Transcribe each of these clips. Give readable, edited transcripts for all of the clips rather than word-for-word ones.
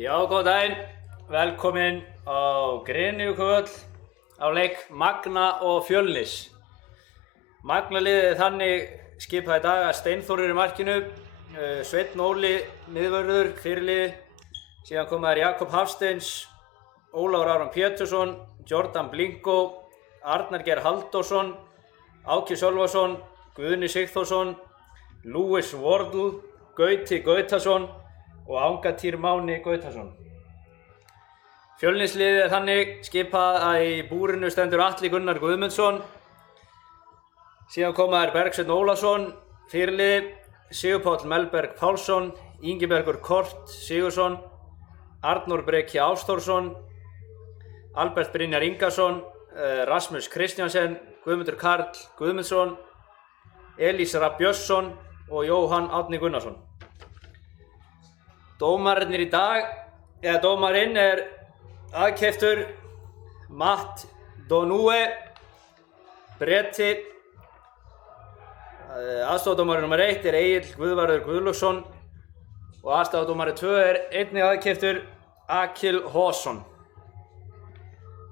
Já, góðan daginn, velkomin á Grenivíkurvöll á leik Magna og Fjölnis. Magna liðið þannig skipað í dag að Steinþór í markinu, Sveinn Óli miðvörður fyrirliði, síðan komaður Jakob Hafsteins, Ólafur Aron Pétursson, Jordan Blinko, Arnar Geir Halldórsson, Áki Sölvason, Guðni Sigþórsson, Lewis Wardle, Gauti Gautason og Angatýr Máni Gautason. Fjölnisliðið þannig skipað að í búrinu stendur Atli Gunnar Guðmundsson, síðan komaður Bergsveinn Ólafsson, fyrirliði, Sigurpáll Melberg Pálsson, Ingibergur Kort Sigurðsson, Arnór Breki Ástórsson, Albert Brynjar Ingason, Rasmus Kristjansen, Guðmundur Karl Guðmundsson, Elís Rapp Björnsson og Jóhann Árni Gunnarsson. Dómararnir í dag, dómarinn aðkeyptur Matt Donue, Breti. Aðstoðardómari nr. 1 Egill Guðvarður Guðlaugsson og aðstoðardómari 2 einnig aðkeyptur Akil Hósson.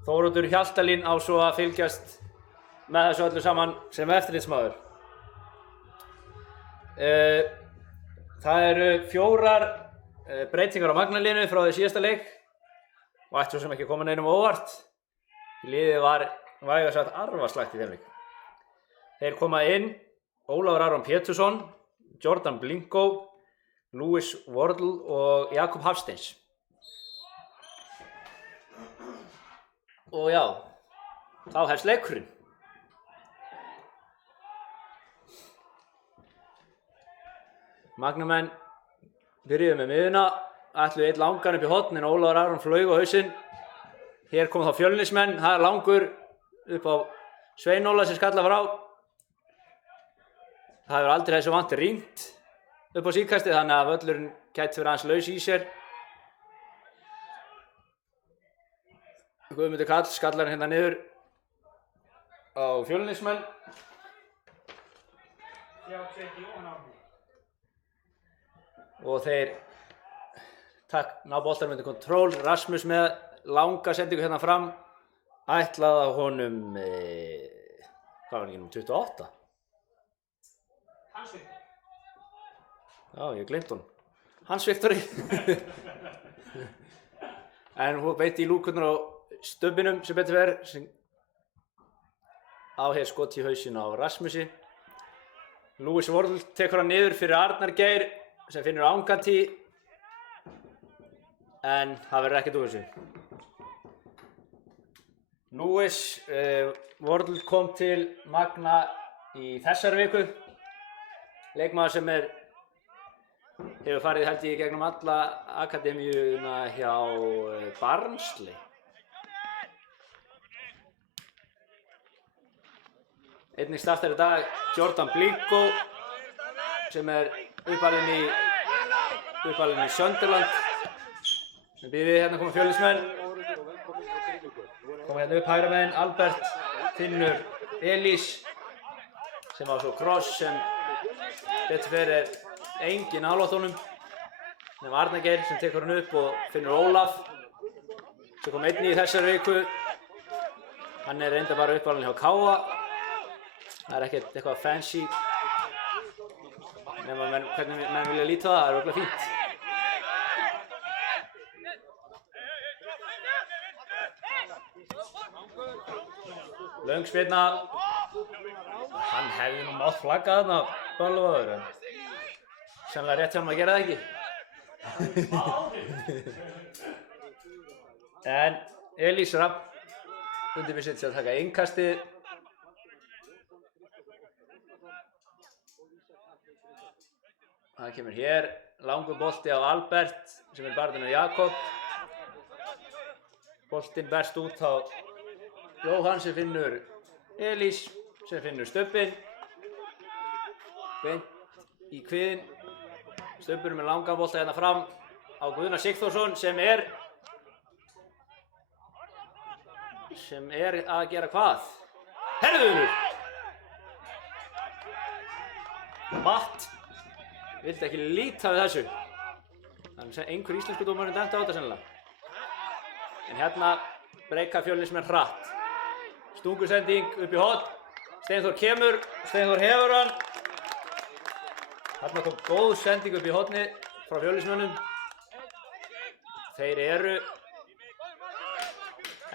Þóroddur Hjaltalín á svo að fylgjast með þessu öllu saman sem eftirlitsmaður. Það eru 4 breytingar á Magna-liðinu frá því síðasta leik og ætti svo sem ekki að koma neinum á óvart. Liðið var vægast sagt arfaslakt í þeim leik. Þeir koma inn Ólafur Aron Pétursson, Jordan Blinko, Lewis Wardle og Jakob Hafsteins. Og já, þá hefst leikurinn. Magnamenn byrjuðu með miðuna, ætluðu einn langan upp í horn en Ólafur Aron flaug á hausinn. Hér kom þá Fjölnismenn, það langur upp á Svein Óla sem skalla frá. Það hefur aldrei þessu vant ringt upp á síðkastið þannig að völlurinn gæti verið aðeins laus í sér. Guðmundur Karl skallar hérna niður á Fjölnismenn. Og þeir ná boltanum undir kontról. Rasmus með langa sendingu hérna fram, ætlaði að honum hvað var ekki, 28? Hans Viktor. Já, ég gleymdi honum. Hans Viktori. En hún beitti í lúkurnar á stöbbinum sem betur verið, sem á hér skot í hausinn á Rasmusi. Lewis Wardle tekur hann niður fyrir Arnar Geir sem finnur Angatýr, en það verður ekkert úr þessu. Lewis Wardle kom til Magna í þessari viku. Leikmaður sem hefur farið held ég gegnum alla akademíuna hjá Barnsley. Einnig startar í dag Jordan Blinko sem uppalinn í Sunderland. Við býðum við hérna koma Fjölnismenn. Koma hérna upp hægra megin, Albert finnur Elís sem á svo kross sem betur fyrir engin nálægt honum. Nefnum Arnar Geir sem tekur hann upp og finnur Ólaf sem kom einnig í þessari viku. Hann reynda bara uppalinn hjá Káa. Það ekkert eitthvað fancy. Nefnum hvernig menn vilja líta það er örugglega fínt. Löng spyrna. Hann hefði nú mátt flagga þarna Bölvaður, en sennilega rétt hjá hann að gera það ekki. En Elís Rapp undirbýr sig til að taka innkastið. Það kemur hér langur bolti á Albert sem barðinn á Jakob. Boltinn berst út á Jóhann sem finnur Elís sem finnur stöbbin. Beint í kviðinn. Stöbbur með langan bolta hérna fram á Guðna Sigþórsson sem að gera hvað? Herðu! Matt vildi ekki líta við þessu. Þannig að einhver íslensku dómarinn dæmdi á þetta sennilega. En hérna breika Fjölnismenn hratt. Stungusending upp í horn. Steinþór kemur, Steinþór hefur hann. Þarna kom góð sending upp í horni frá Fjölnismönnum. Þeir eru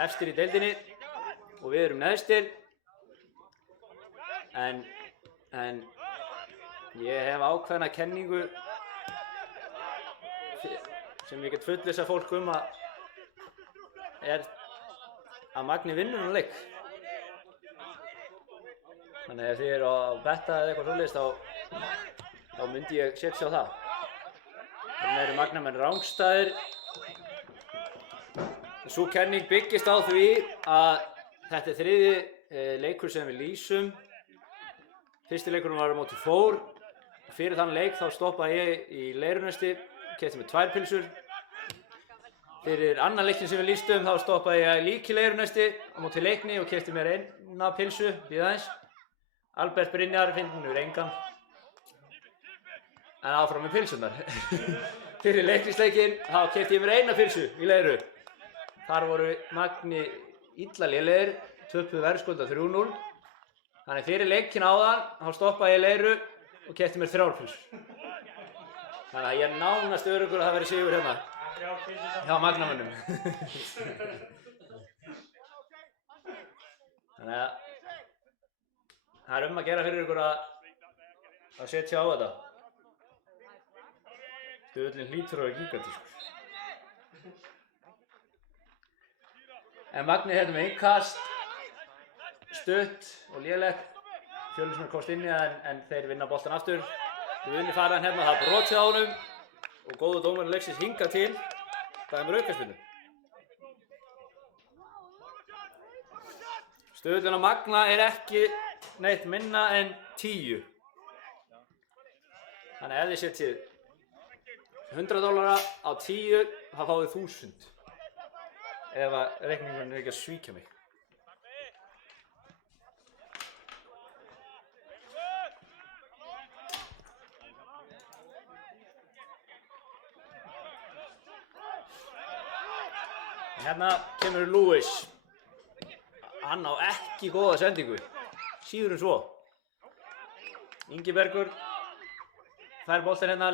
efstir í deildinni og við erum neðstir. En ég hef ákveðna kenningu sem ég get fullvissa fólk að Magni vinnur núna leik. Þannig að ef þið eru að betta eða eitthvað svoleiðis þá myndi ég setja á það. Þannig eru Magnamenn rangstæðir. Sú kenning byggist á því að þetta er þriðji leikur sem við lýsum. Fyrsti leikurinn var á móti Þór. Fyrir þann leik þá stoppaði ég í Leirunesti, keypti mér 2 pylsur. Fyrir annan leikinn sem við lýstum þá stoppaði ég líka í Leirunesti á móti Leikni og keypti mér 1 pylsu, bíða aðeins. Albert Brynjar finnur engan. En áfram með pylsunar. Fyrir Leiknisleikinn þá keypti ég mér 1 pylsu í Leiru. Þar voru Magni illa lélegir, töpuðu verðskulda 3-0. Þannig fyrir leikinn áðan þá stoppaði ég í Leiru og keypti mér 3 pylsur. Þannig að ég er nánast öruggur að það verði sigur hérna. Hjá Magnamönnum. Þannig að það er að gera fyrir ykkur að setja á þetta. Stöðullinn hlýtur að vera gigantískur. En Magni hérna með innkast, stutt og lélegt. Fjölnismenn komst inn í það en þeir vinna boltan aftur. Við vinnum faraðan hérna, það er brotið á honum og góðu dómarinn leiksins hingað til. Dæmir aukaspyrnu. Stöðullinn á Magna er ekki neitt minna en 10. Þannig ef þið setjið $100 á 10 þá fáið 1000. Ef að reikningurinn er ekki að svíkja mig. Hérna kemur Lewis. Hann á ekki góða sendingu. Síður en svo. Ingibergur fær boltinn hérna,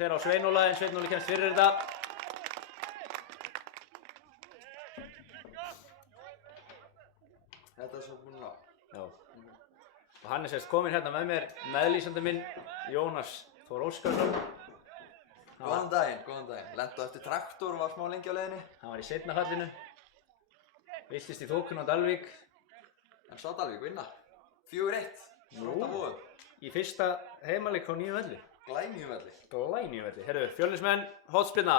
fer á Svein Óla en Svein Óli kemst fyrir þetta. Þetta er svo búinn á. Já. Og hann er sérst kominn hérna með mér, meðlýsandi minn, Jónas Þór Óskarsson. Góðan daginn. Lentu eftir traktor og var smá lengi á leiðinni. Hann var í seinna fallinu. Villtist í þokunni á Dalvík. En sá Dalvík vinna. 4-1. Þrótt af Vogum. Í fyrsta heimaleik á nýjum velli. Glænýjum velli. Glænýjum velli. Herru, Fjölnismenn, hornspyrna.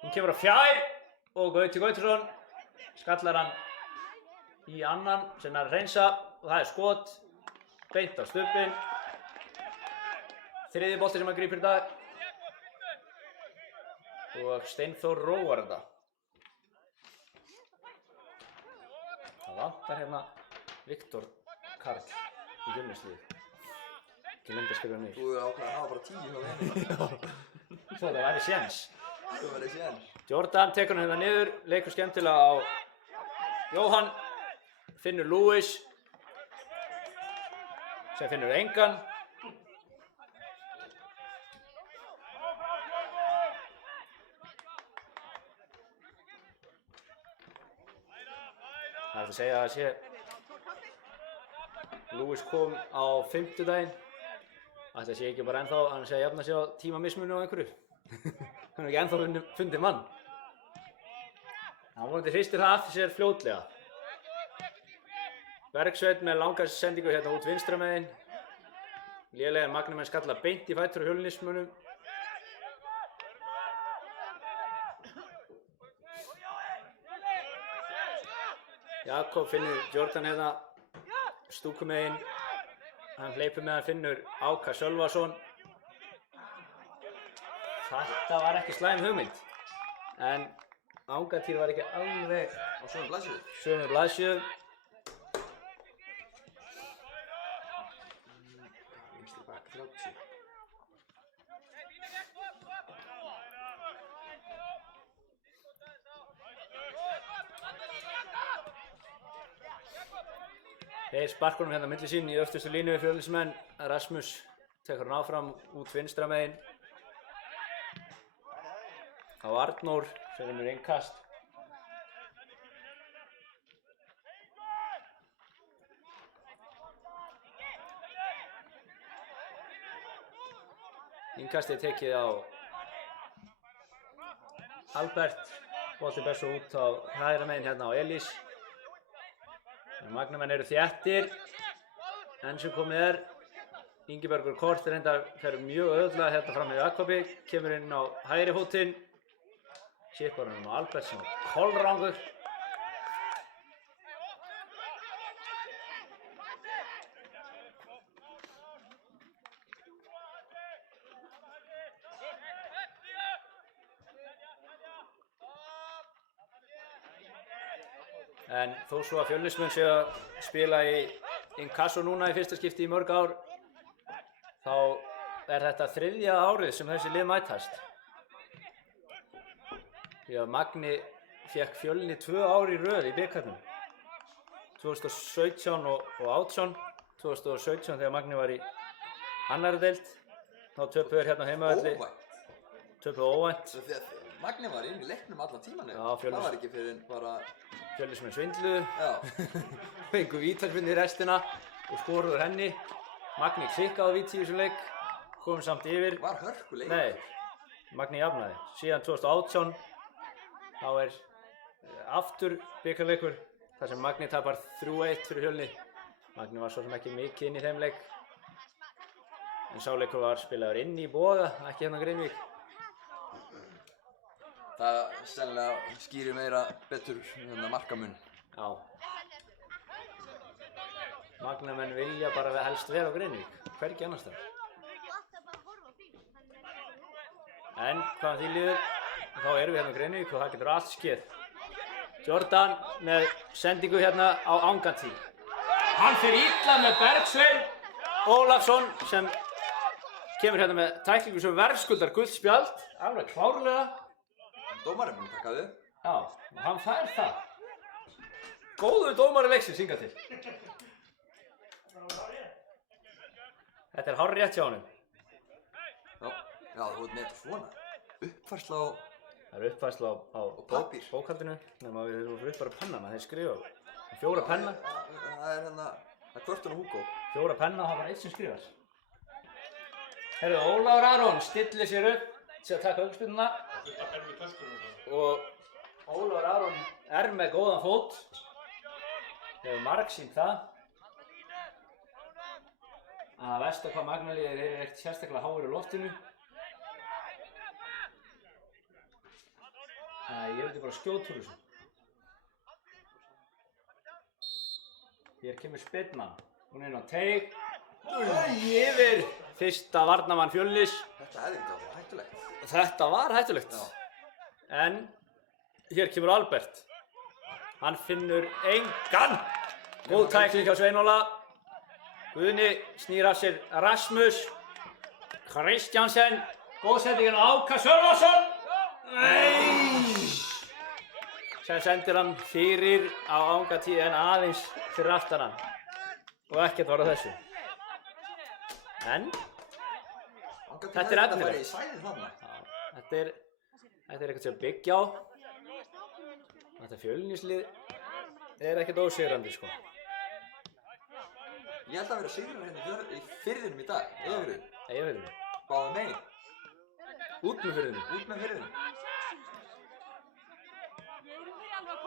Hún kemur á fjær og Gauti Gautursson skallar hann í annan sem er að reynsa og það er skot beint á stubbinn. Þriðji bolti sem hann grípur í dag. Og Steinþór róar þetta. Það vantar hérna Viktor Karl í Fjölnisliðið. Ekki lengd að skrifa niður. Þú hefur ákveðið að hafa bara 10 hjá þeim. Svo það væri séns. Það væri séns. Jordan tekur hann hérna niður, leikur skemmtilega á Jóhann. Finnur Lewis. Sem finnur engan. Það er að segja að Lewis kom á fimmtudaginn. Það sé ekki bara ennþá, hann sé að jafna sig á tímamismunum á einhverju. Hann er ekki ennþá fundið mann. Hann vonandi hristir það af sér fljótlega. Bergsveinn með langa sendingu hérna út vinstra megin. Lélegir Magnamenn skalla beint í fætur á Fjölnismönnum. Jakob finnur Jordan hérna stúkumegin. Hann hleypur með hann finnur Áka Sölvason. Þetta var ekki slæm hugmynd. En ángatíð var ekki alveg á sömu blaðsíðu. Sömu blaðsíðu. Vinstri bak 30. Þeir sparkunum hérna milli sín í öftustu línu Fjölnismenn. Rasmus tekur hann áfram út vinstra megin. Á Arnór sem er innkast. Innkastið tekið á Albert. Boltinn ber svo út á hægra megin hérna á Elís. Magnamenn eru þéttir, enn sem komið Ingibergur Kort reyndar fer mjög auðvitað hérna fram með Jakobi, kemur inn á hægri fótinn, sipar hann á Albert sem kolrangur. En þó svo að Fjölnismenn séu að spila í inkasso núna í fyrsta skipti í mörg ár, þá er þetta 3. árið sem þessi lið mætast. Því að Magni fékk Fjölni 2 ár í röð í bikarnum. 2017 og 18. 2017 þegar Magni var í annarri deild, þá töpuðu þeir hérna á heimavelli. Töpuðu óvænt. Magni var inn í leiknum allan tíman eða? Já, Það var ekki fyrir en bara... Fjölnismenn svindluðu. Já. Fengu vítaspyrnu í restina og skoruðu henni. Magni klikkaði víti í þessum leik, kom samt yfir. Var hörkuleik? Nei, Magni jafnaði. Síðan 2018, þá er aftur bikarleikur, þar sem Magni tapar 3-1 fyrir Fjölni. Magni var svo sem ekki mikið inn í þeim leik. En sá leikur var spilaður inn í Boga, ekki hérna á Greinvík. Það sennilega skýrir meira betur markamun. Já. Magnamenn vilja bara helst vera á Greinvík, hvergi annars staðar. En hvað því líður, þá erum við hérna á Greinvík og það getur allt skeð. Jordan með sendingu hérna á Angantí. Hann fer illa með Bergsvein Ólafsson sem kemur hérna með tæklingu sem verðskuldar gult spjald, alveg klárlega. Dómarinn búinn að taka þau. Já, og hann fær það. Góður dómari leiksins hingað til. Þetta er hárrétt hjá honum. Já, þú ert með þetta svona. Uppfærsla á... Það er uppfærsla á pappír. Bókhaldinu, nema við þurfum upp bara pennana, þeir skrifa. 4 penna. Það er kvörtun á Hugo. 4 penna og það var eitt sem skrifar. Herru, Ólafur Aron stillir sér upp til að taka augnspyrnuna. Og Ólafur Aron er með góðan fót. Hefur margsýnt það. Að versta hvað Magnaliðir eru ekkert sérstaklega háir í loftinu. Ég vildi bara skjóta úr þessu. Hér kemur spyrnan. Hún er inn á teig. Yfir fyrsta varnarmann Fjölnis. Þetta hefði ekki verið hættulegt. Þetta var hættulegt. En hér kemur Albert. Hann finnur engan. Góð tækling hjá Svein Óla. Guðni snýr af sér Rasmus. Kristjansen. Góð sendingin á Áka Sölvason. Nei! Sem sendir hann fyrir á Angantí en aðeins fyrir aftan hann. Og ekkert var á þessu. En þetta er efnilegt. Þetta er eitthvað sem byggja á. Þetta Fjölnislið er ekkert ósigrandi sko. Ég held að vera sigrar hérna í Firðinum í dag. Eyjafirðinum. Báðum megin. Út með Firðinum. Út með Firðinum.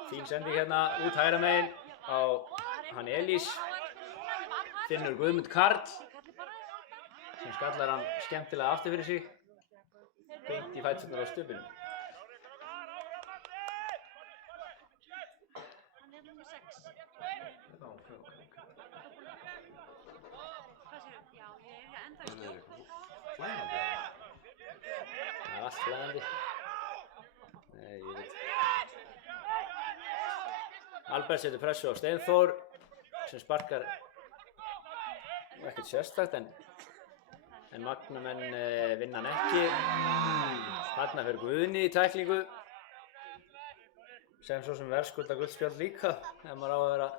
Fín sending hérna út hægra megin á hann Elís. Finnur Guðmund Karl. Sem skallar hann skemmtilega aftur fyrir sig. Beint í fæturnar á stubinu. Það er allt flæðandi. Nei, ég veit. Albert setur pressu á Steinþór sem sparkar ekkert sérstakt en Magnamenn vinna hann ekki. Þarna fer Guðni í tæklingu sem svo sem verðskulda gult spjald líka ef maður á að vera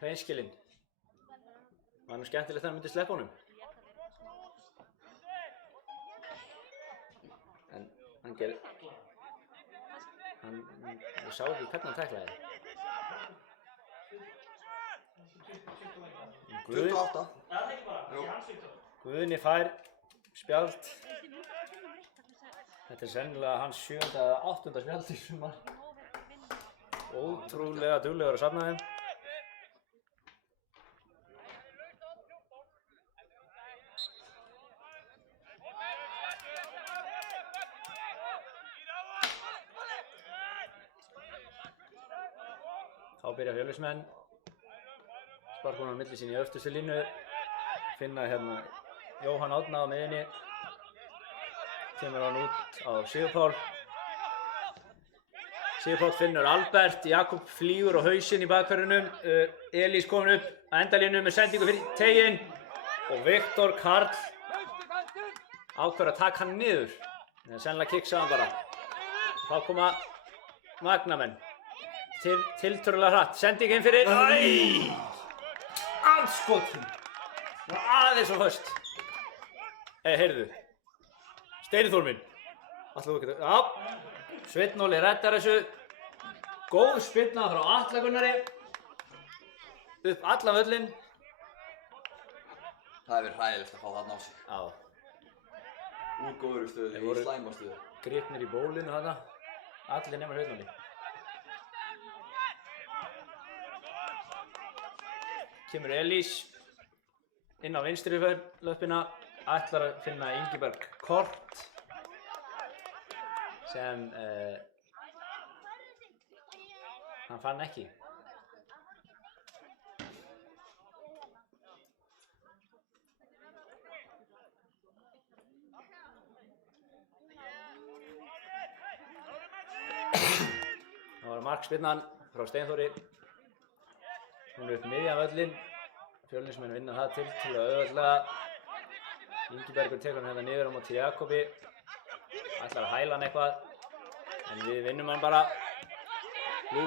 hreinskilinn. Var nú skemmtilegt að hann myndi sleppa honum. En hann gerði... Ég sá ekki hvernig hann tæklaði. 28. Guðni fær spjald. Þetta sennilega hans 7. eða 8. spjald í sumar. Ótrúlega duglegur að safna þeim. Þá byrja Fjölnismenn. Sparka hún á milli sín í öftustu línu. Finna hérna Jóhann Árna á miðjunni. Kemur hann út á Sigurpál. Sigurpál finnur Albert. Jakob flýgur á hausinn í bakhverjunum. Elís komin upp að endalínu með sendingu fyrir teginn. Og Viktor Karl ákveður að taka hann niður. Sennilega kiksaði hann bara. Þá koma Magnamenn. Tiltölulega hratt. Sending inn fyrir. Andskotin. Aðeins og höst. Heyrðu. Steinþór minn. Ætlaðu ekki að... Já. Sveinn Óli reddar þessu. Góð spyrna frá Atla Gunnari. Upp allan völlinn. Það hefur hræðilegt að fá þarna á sig. Já. Úr góðri stöðu, í slæma stöðu. Gripnir í bólinu þarna. Allir nema Sveinn Óli. Kemur Elís inn á vinstri löppina, ætlar að finna Ingiberg Kort sem hann fann ekki. Það var markspyrnan frá Steinþóri. Hún upp miðjan völlinn. Fjölnismenn vinna það til að auðveldlega. Ingibergur tekur hann hérna niður á móti Jakobi. Ætlar að hæla hann eitthvað. En við vinnum hann bara. Nú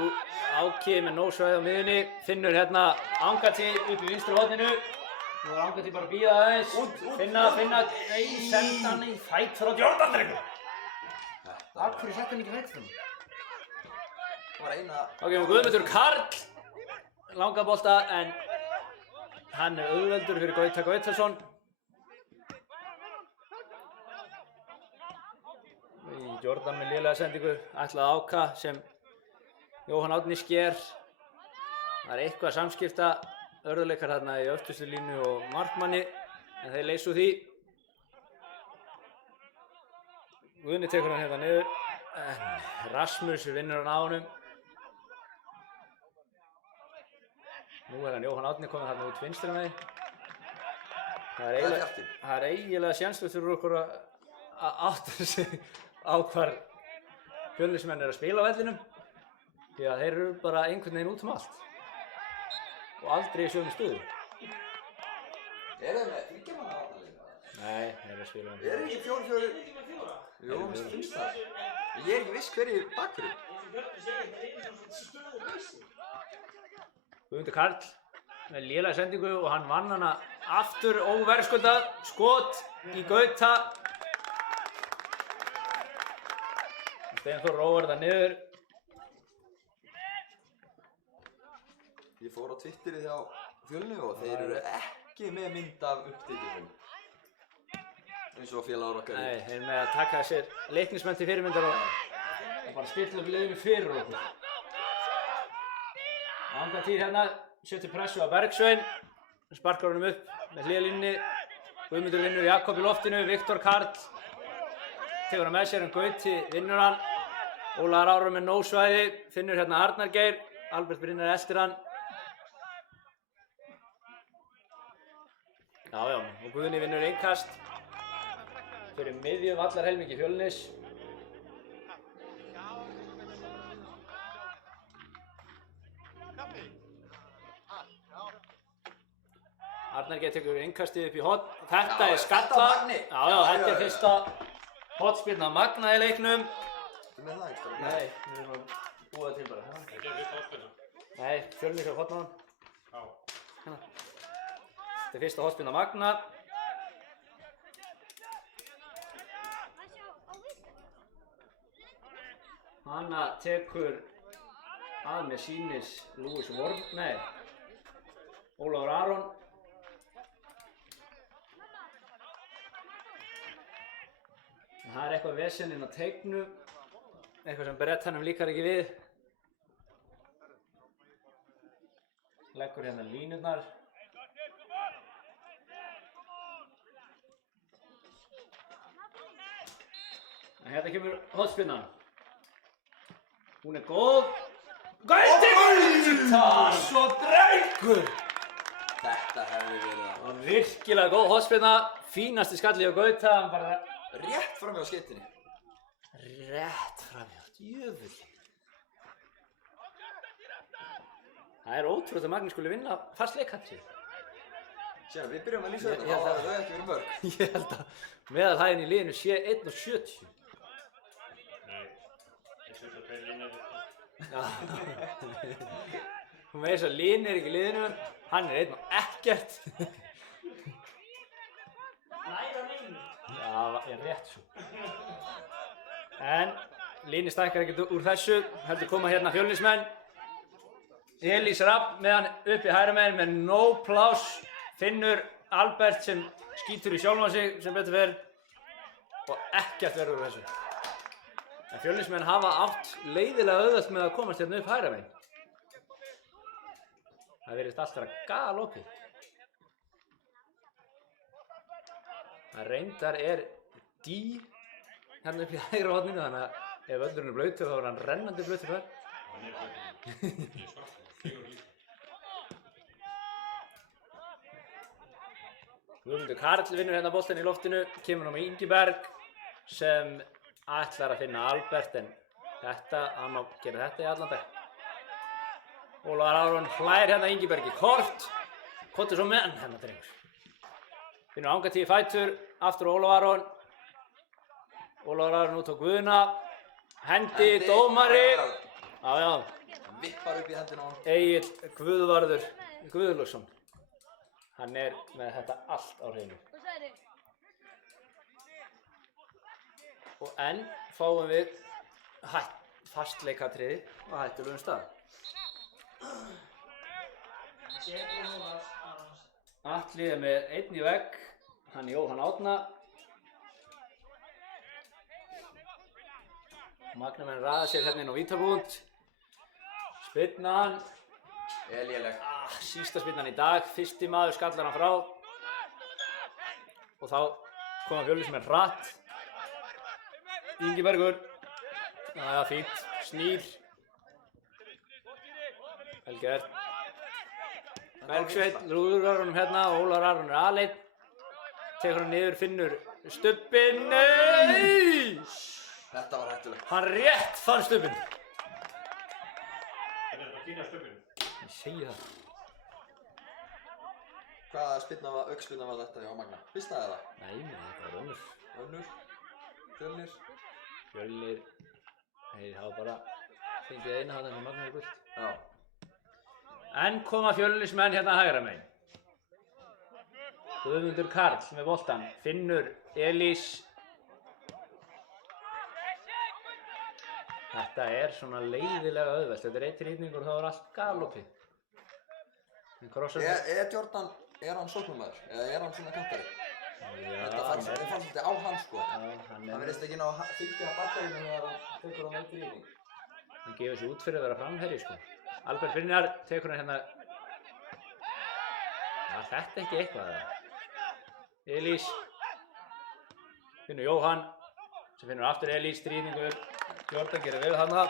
Áki með nóg svæði á miðjunni. Finnur hérna Angati upp í vinstri horninu. Nú er Angati bara að bíða aðeins. Finna. Nei, senda hann í fætt frá Jordan-drengur. Af hverju setta hann ekki fætt frá hann? Það var eina... Ok, og Guðmundur Karl. Langa bolta, en hann er auðveldur fyrir Gauta Gautason. Jordan með lélega sendingu, ætlaði Áka sem Jóhann Árni sker. Það er eitthvað samskipta örðuleikar þarna í öftustu línu og markmanni, en þeir leysa úr því. Guðni tekur hann hérna niður, en Rasmus vinnur hann á honum. Nú er hann Jóhann Árni kominn þarna út vinstri megin. Það er eiginlega sénslu fyrir okkur að átta sig á hvar Fjölnismenn er að spila á vellinum. Því að þeir eru bara einhvern veginn út allt. Og aldrei í sömu stöðu. Er þeir með þriggjamanna varnarlið? Nei, þeir eru að spila um. Er ekki 4-4? Jú, mér finnst það. Ég er ekki viss hverju bakfyrir. Guðmundur Karl með lélega sendingu og hann vann hana aftur óverðskuldað. Skot í Gauta. Steinþór róar það niður. Ég fór á Twitterið hjá Fjölni og þeir eru ekki með mynd af uppstillingum. Eins og félagar okkar. Nei, þeir eru með að taka sér leiknismenn til fyrirmyndar og bara stilla upp liðinu fyrir okkur. Angantýr hérna, setur pressu á Bergsvein. Sparkar honum upp með hliðalínunni. Guðmundur vinnur Jakob í loftinu, Viktor Karl tekur hann með sér, en Gauti vinnur hann. Ólaður Ára með nógsvæði, finnur hérna Arnar Geir, Albert Brynjar eltir hann. Já, og Guðni vinnur innkast fyrir miðju vallarhelmingi Fjölnis. Arnar Geir tekur innkastið upp í horn. Þetta er skalla. Já, þetta er fyrsta hornspyrna Magna í leiknum. Með það ekki stafn? Nei, við erum að búa það til bara. Nei, Fjölnir hjá hornanum. Þetta er fyrsta hornspyrna Magna. Hanna tekur að með sínis Lewis Ward, nei, Ólafur Aron. Það er eitthvað vesen inn á teiknu, eitthvað sem Brettanum líkar ekki við. Leggur hérna línurnar. En hérna kemur hornspyrnan. Hún er góð. Gauti! Svo drengur! Þetta hefði verið það. Og virkilega góð hornspyrna. Fínasti skalli á Gauta. Hann bara Rétt fram hjá skeytinni. rétt framhjá. Djöfull. Það er ótrúlega að Magni skuli vinna fast leikhalli. Sérna, við byrjum að lýsa þetta, Ég held þá að- hefur þau ekki verið mörg. Ég held að meðalhæðin í liðinu sé 1,70. Nei, ég svo tveir línir. Hún með þess að Lin er ekki í liðinu. Hann er einn og ekkert. Næra neinu. Já, það er rétt svo. En Lini stækkar ekkert úr þessu. Heldur koma hérna Fjölnismenn. Elís Rapp með hann upp í hægra megin með no pláss. Finnur Albert sem skýtur í sjálfan sig sem betur fer. Og ekkert verður úr þessu. En Fjölnismenn hafa átt leiðilega auðvelt með að komast hérna upp hægra megin. Það virðist allt vera galopið. Það reyndar er dí hérna upp í hægra horninu, þannig að ef völlurinn er blautur þá er hann rennandi blautur þar. Hann er blöðin. Ég er svart. 4 líka. Guðmundur Karl vinnur hérna boltann í loftinu, kemur hann með Ingiberg sem ætlar að finna Albert en hann má gera þetta í allan dag. Ólafur Aron hlær hérna Ingiberg í kort. Kottur svo með hann hérna drengur. Finnur Angatíð fætur, aftur Ólafur Aron. Ólafur Aron út á Guðna. Hendi, dómari. Já. Hann vippar upp í hendina á hann. Egill Guðvarður Guðlaugsson. Hann er með þetta allt á hreinu. Og enn fáum við fastleikatriði á hættulegum stað. Atli er með einn í vegg, hann Jóhann Árna. Magnamenn raða sér hérna inn á vítabúnd. Spyrnan. Léleg. Sísta spyrnan í dag, fyrsti maður skallar hann frá. Og þá koma Fjölnismenn hratt. Ingibergur. Já, fínt. Snýr. Vel gert. Bergsveinn lúðrar honum hérna og Ólafur Aron er aleinn. Tekur hann niður, finnur stubbinn. Nei! Þetta var hættulegt. Hann rétt fann stubbinn. Þetta er bara þína stöfun. Ég segi það. Hvaða augnspyrna var þetta hjá Magna? Fyrsta eða? Nei, þetta var önnur. Önnur? Fjölnir? Fjölnir. Þeir hafa bara fengið eina þarna sem Magna er gult. Já. En koma Fjölnismenn hérna hægra megin. Guðmundur Karl með boltann. Finnur Elís. Þetta er svona leiðilega auðvelt. Þetta er eitt rýtningur og þá er allt galopið. Jordan, er hann sóknarmaður? Eða er hann svona kantari? Þetta fannst svolítið á hann sko. Hann verðist ekki ná að fylgja bakverðinu þegar hann tekur hann eitt rýting. Hann gefur sér út fyrir að vera framherji sko. Albert Brynjar tekur hann hérna. Var þetta ekki eitthvað eða? Elís. Finnur Jóhann. Sem finnur aftur Elís, stríðningur. Jordan gerir við hann það.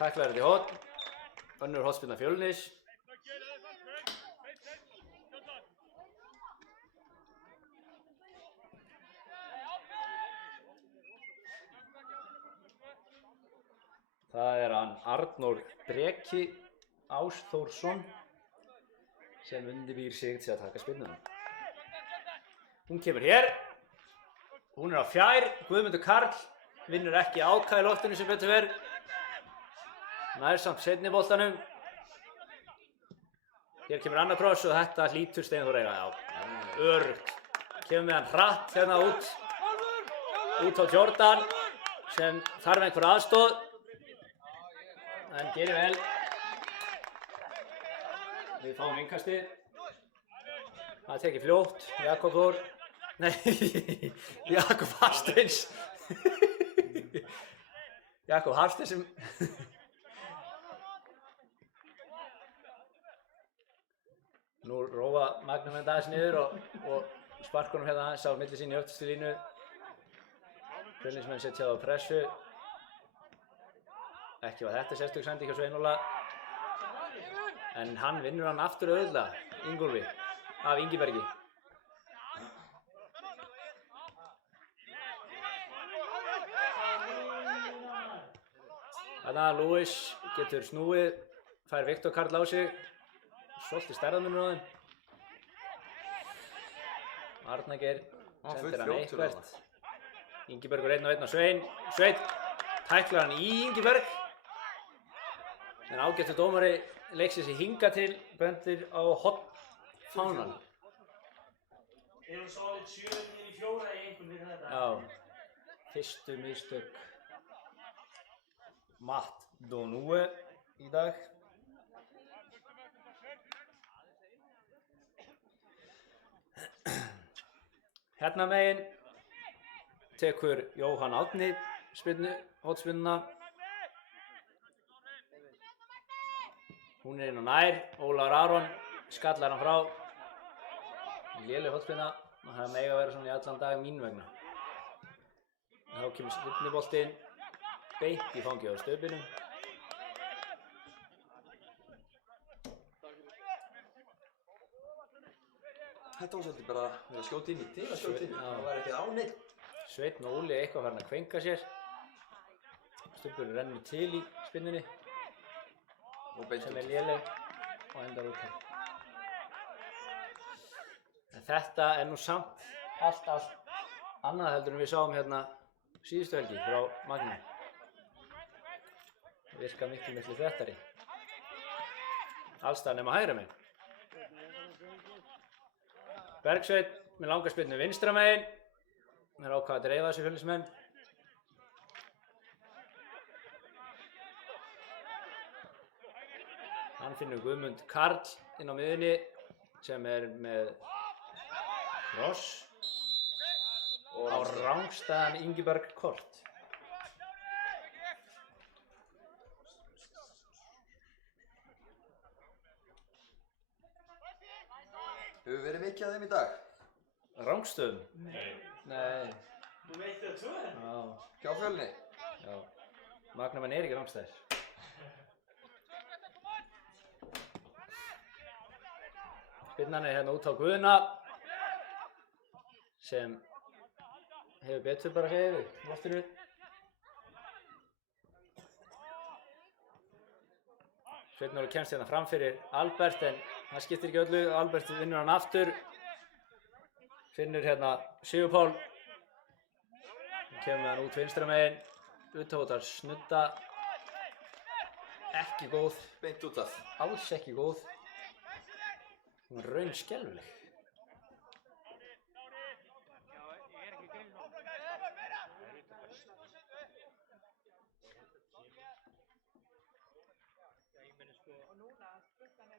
Tæklar þetta í horn. Önnur hornspyrna Fjölnis. Það er hann Arnór Breki Ásþórsson sem undirbýr sig til að taka spyrnuna. Hún kemur hér. Hún er á fjær. Guðmundur Karl vinnur ekki áka í loftinu sem betur verð. Nær samt seinni boltanum. Hér kemur annar kross og þetta hlýtur Steinþór eiga, já. Öruggt. Kemur með hann hratt hérna út á Jordan sem þarf einhver aðstoð. En gerir vel. Við fáum innkastið. Það tekið fljótt. Jakob Þór. Nei, Jakob Hafsteins. Jakob Hafsteins sem... Nú rófa Magnum þetta aðeins niður og sparka honum hérna aðeins á milli sín í öftustu línu. Fjölnismenn setja það á pressu. Ekki var þetta sérstök sending hjá Svein Óla. En hann vinnur hann aftur auðvitað, Ingólfi, af Ingibergi. Þarna Lewis getur snúið, fær Viktor Karl á sig. Svolítið stærðarmunur á þeim. Arnageir sendir hann eitthvert. Ingibergur 1-1 á Svein. Sveinn tæklar hann í Ingiberg. En ágættur dómari leiksins í hinga til bendir á hornfánan. Erum solid 7 í 4 í einhvern veginn þetta. Já, fyrstu mistök Matt Donue í dag. Hérna megin tekur Jóhann Árni hornspyrnuna. Hún inn á nær, Ólafur Aron skallar hann frá. Léleg hornspyrna og það mega vera svona í allan dag mín vegna. En þá kemur skyndniboltinn beint í fangið á Staubinum. Þetta var svolítið bara að skjóta inn í til að skjóta inn í. Það var ekki áneitt. Sveinn og Óli eitthvað farin að kvenka sér. Staubur rennur til í spinnunni. Sem léleg og endar út af. En þetta nú samt allt annað heldur en við sáum hérna síðustu helgi frá Magnum. Það virka miklu þéttari. Allstaðar nema hægra megin. Bergsveinn með langa spyrnu vinstra megin. Þeir ákvað að dreifa þessu Fjölnismenn. Hann finnur Guðmund Karl inn á miðjunni sem með Ross á rangstæðan Ingiberg Kort. Hefur verið mikið af þeim í dag? Rangstöðum? Nei. Þú veit það svo? Já. Hjá Fjölni? Já. Magnamenn ekki rangstæðir. Spinnan hérna út á Guðna sem hefur betur bara yfir loftinu. Sveinn kemst hérna fram fyrir Albert en það skiptir ekki öllu. Albert vinnur hann aftur. Finnur hérna Sigurpál. Kemur hann út vinstra megin. Utávotar snudda. Ekki góð. Beint út af. Alls ekki góð. Hún er raun skelfileg.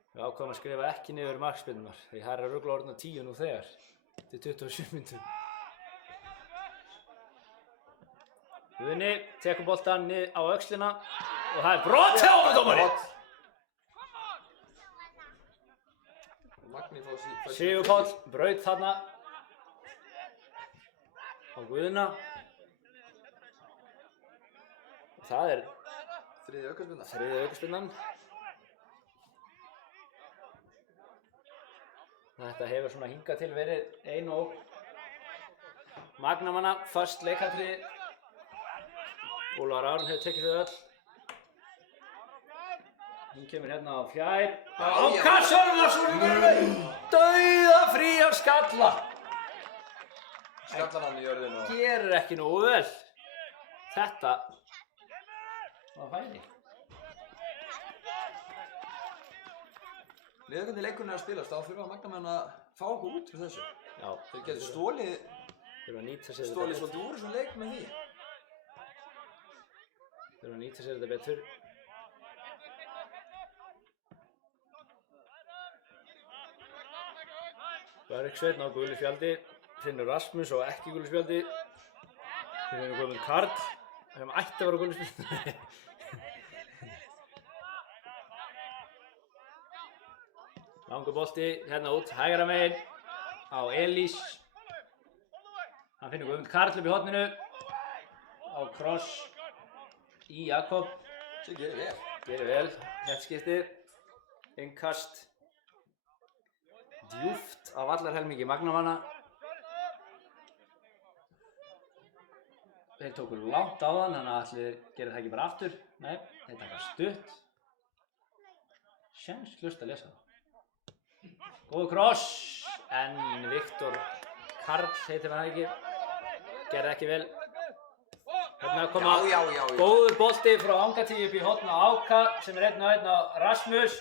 Við ákváðum að skrifa ekki niður markspyrnurnar því það er að rugla orðna 10 nú þegar. Þetta er 27 mínútur. Guðni tekur boltann á öxlina og það er brot hjá dómari. Sigurpáll braut þarna á Guðna. Það er þriðja aukaspyrnan. Þetta hefur svona hingað til verið ein og Magnamanna, föst leikatriði. Ólafur Aron hefur tekið þau öll. Hún kemur hérna á fjær. Á kassanum var svo dauðafrí af skalla. Skallar hann í jörðinu. Gerir ekki nógu vel. Þetta var færi. Miðað hvernig leikurinn að spilast, þá þurfa Magnamenn að fá okkur út úr þessu. Já. Þeir getur stólið svolítið úr þessum leik með því. Þurfa að nýta sér þetta betur. Bergsveinn á gulu spjaldi, Finnur Rasmus og ekki gulu spjaldi. Finnur Guðmund Karl, sem ætti að vera gulu spjaldi. Langur bolti, hérna út, hægra megin á Elís. Hann finnur Guðmund Karl upp í horninu. Á kross í Jakob. Sem gerir vel. Gerir vel, hrettskiptið. Innkast. Djúpt á vallarhelmingi Magnamanna. Þeir tóku langt á þann, þannig að allir gera það ekki bara aftur. Nei, þeir taka stutt. Sjenslust að lesa það. Góður kross, en Viktor Karl heitir hann ekki. Gerði ekki vel. Hérna koma góður bolti frá Angatíu upp í horn á Áka sem er 1-1 á Rasmus.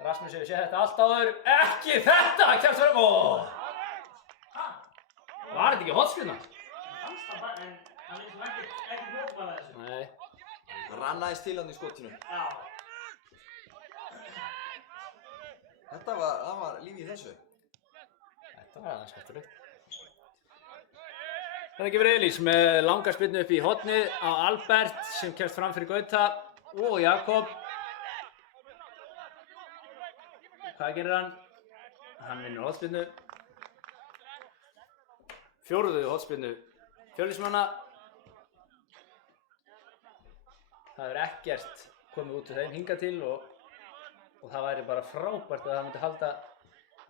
Rasmus hefur séð þetta allt áður. Ekki þetta! Kemst fram og... Var þetta ekki hornspyrna? Fannst það bara, en hann er ekki mótmæla þessu. Nei. Rann aðeins til hann í skotinu. Já. Það var líf í þessu. Þetta var aðeins skemmtilegt. Þetta gefur Elís með langa spyrnu upp í hornið á Albert sem kemst fram fyrir Gauta og Jakob. Hvað gerir hann? Hann vinnur hornspyrnu. Fjórðu hornspyrnu Fjölnismanna. Það er ekkert komið út úr þeim hingað til og það væri bara frábært að það myndi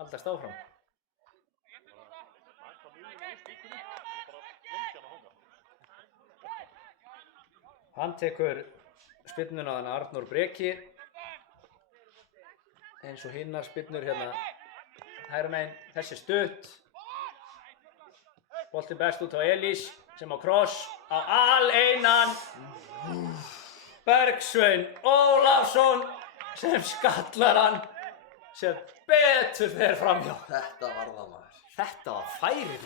haldast áfram. Hann tekur spyrnuna þannig Arnór Breki eins og hinnar spyrnur hérna hægra megin. Þessi stutt. Boltinn berst út á Elís sem á kross á aleinan Bergsveinn Ólafsson sem skallar hann sem betur fer framhjá. Þetta var það maður. Þetta var færið.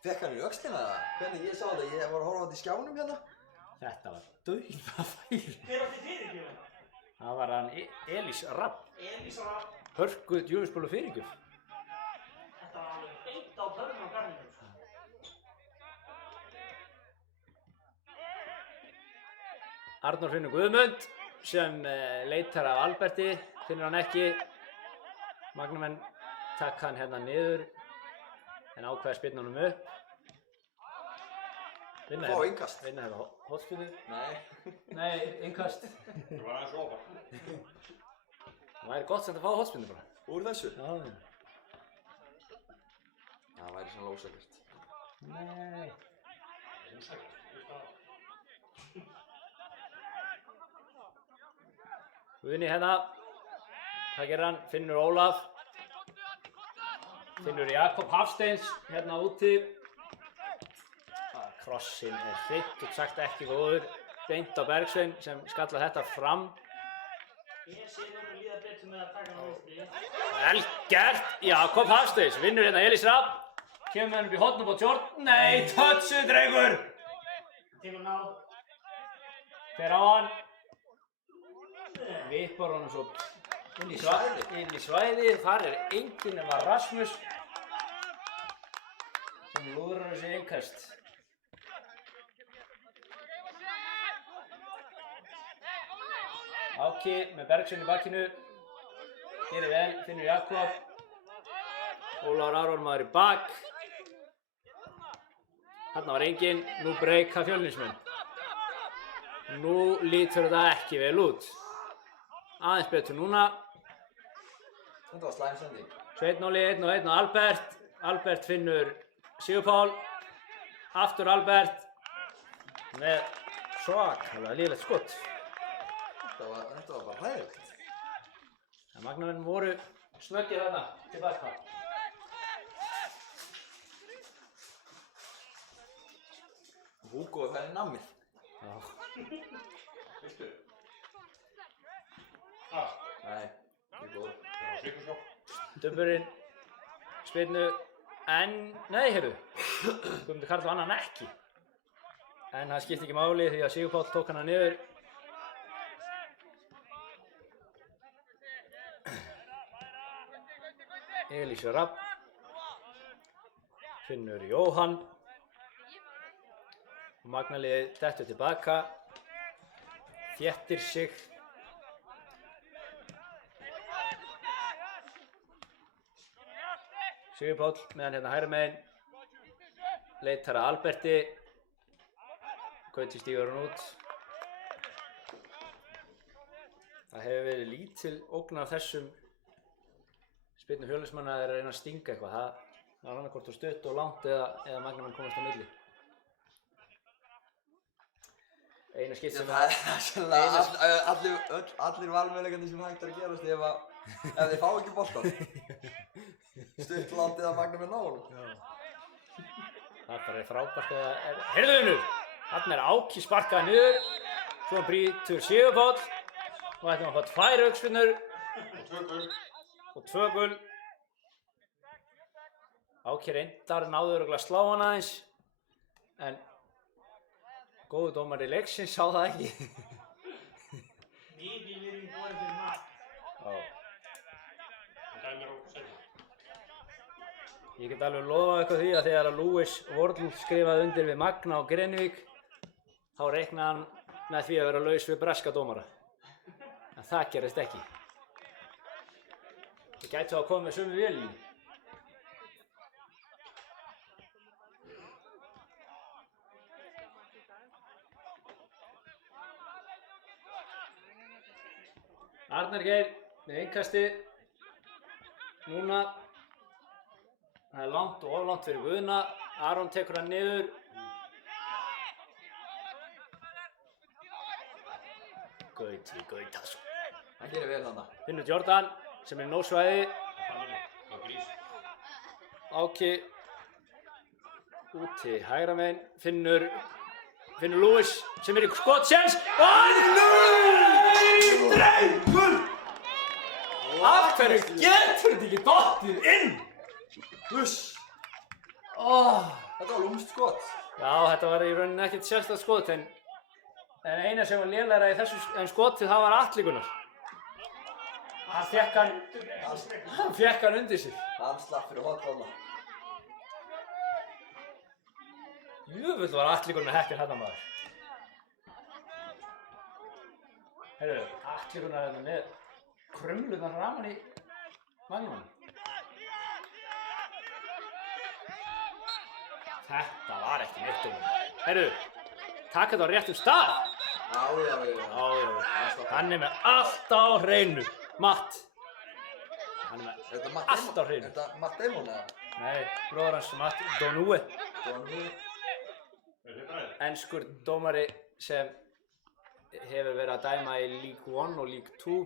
Fekk hann í öxlina það? Hvernig ég sá þetta? Ég var að horfa á þetta í skjánum hérna. Þetta var dauðafærið. Hver átti fyrirgjöfuna? Það var hann Elís Rapp. Elís Rapp. Hörku djöfisbólu fyrirgjöf. Þetta var alveg beint á pörnum á garninu. Arnór finnur Guðmund sem leitar af Alberti. Finnur hann ekki. Magnamenn takk hann hérna niður en ákveða spyrna honum upp. Fá innkast. Vinna hefur hornspyrnu. Nei, innkast. Það var aðeins ofar. Það væri gott sem að fá hornspyrnu bara. úr þessu. Já. Það væri svona ósækert. Nei. Guðni hérna. Hvað gerir hann? Finnur Ólaf. Finnur Jakob Hafsteins hérna úti. Krossinn er hreint og sagt ekki góður. Beint á Bergsveinn sem skallar þetta fram. Ég sé nú líða betur með að taka hann á vinstri. Vel gert. Jakob Hafsteins vinnur hérna Elís Rapp. Kemur hann upp í horn upp á tjórn. Nei, touchið drengur. Tekur náð. Fer á hann. Vippar honum svo inn í svæði. Þar er enginn nema Rasmus sem lúðrar þessi innkast. Áki með Bergsveinn í bakkinu. Gerir vel, finnur Jakob. Ólafur Aron maður í bak. Þarna var enginn. Nú breyka Fjölnismenn. Nú lítur þetta ekki vel út. Aðeins betur núna. Þetta var slæmsending. Sveinn Óli 1-1 á Albert. Albert finnur Sigurpál. Aftur Albert. Með svakalega lélegt skot. Þetta var bara hræðilegt. Magnamenn voru snöggir þarna tilbaka. Hugo er færið nammið. Já. Vistu? Ah. Nei, ekki góð. Dömburinn, spyrnu, en, nei, heyrðu, Guðmundur Karl vann hann ekki. En það skipti ekki máli því að Sigurpáll tók hana niður. Elísur Rapp, Finnur Jóhann. Magnaliðið dettur tilbaka, þéttir sig. Sigurpáll meðan hérna hægri megin, leitar að Alberti, Gauti stígur hann út. Það hefur verið lítil ógn af þessum spyrnu Fjölnismanna að reyna að stinga eitthvað. Það var annarkvort á stutt og langt eða Magnamenn komast á milli. Einu skipt sem allir valmöguleikandi sem hægt að gerast ef þeir fá ekki boltan. Stutt langt eða Magnamenn ná honum. Það bara frábært að heyrðu Unnur! Þarna Áki sparkaði niður, svo brýtur Sigurpáll og ættum að fá 2 aukaspyrnur og 2 gul. Áki reyndar náði örugglega að slá hann aðeins, en góður dómari leiksins sá það ekki. Mikið virðing boðin fyrir Matt. Ég get alveg lofað eitthvað því að þegar að Lewis Wardle skrifaði undir við Magna á Grenivík, þá reiknaði hann með því að vera laus við breska dómara. En það gerist ekki. Það gæti að koma með sömu vélinu. Arnar Geir með innkasti. Núna. Það langt og oflangt fyrir Guðna. Aron tekur hann niður. Gautason. Hann gerir vel þarna. Finnur Jordan sem er í nógsvæði. Áki úti hægra megin. Finnur Lewis sem er í skotsens. Drengur! Af hverju getur þetta ekki dottið inn? Huss! Þetta var lúmst skot. Já, þetta var í rauninni ekkert sérstakt skot, en eina sem var lélegra í þessu skotið, það var Atli Gunnar. Hann fékk hann undir sig. Hann slapp fyrir hotbólna. Jöfull var Atli Gunnar heppinn þarna maður. Heyrðu, Atli Gunnar hérna með krumlunar raman í Magnamann. Þetta var ekki neitt Heyrðu, taka þetta á réttum stað. Já. Hann er með allt á hreinu. Matt. Hann er með allt á hreinu. Er þetta Matt Damon eða? Nei, bróðir hans Matt Donue. Enskur dómari sem hefur verið að dæma í League 1 og League 2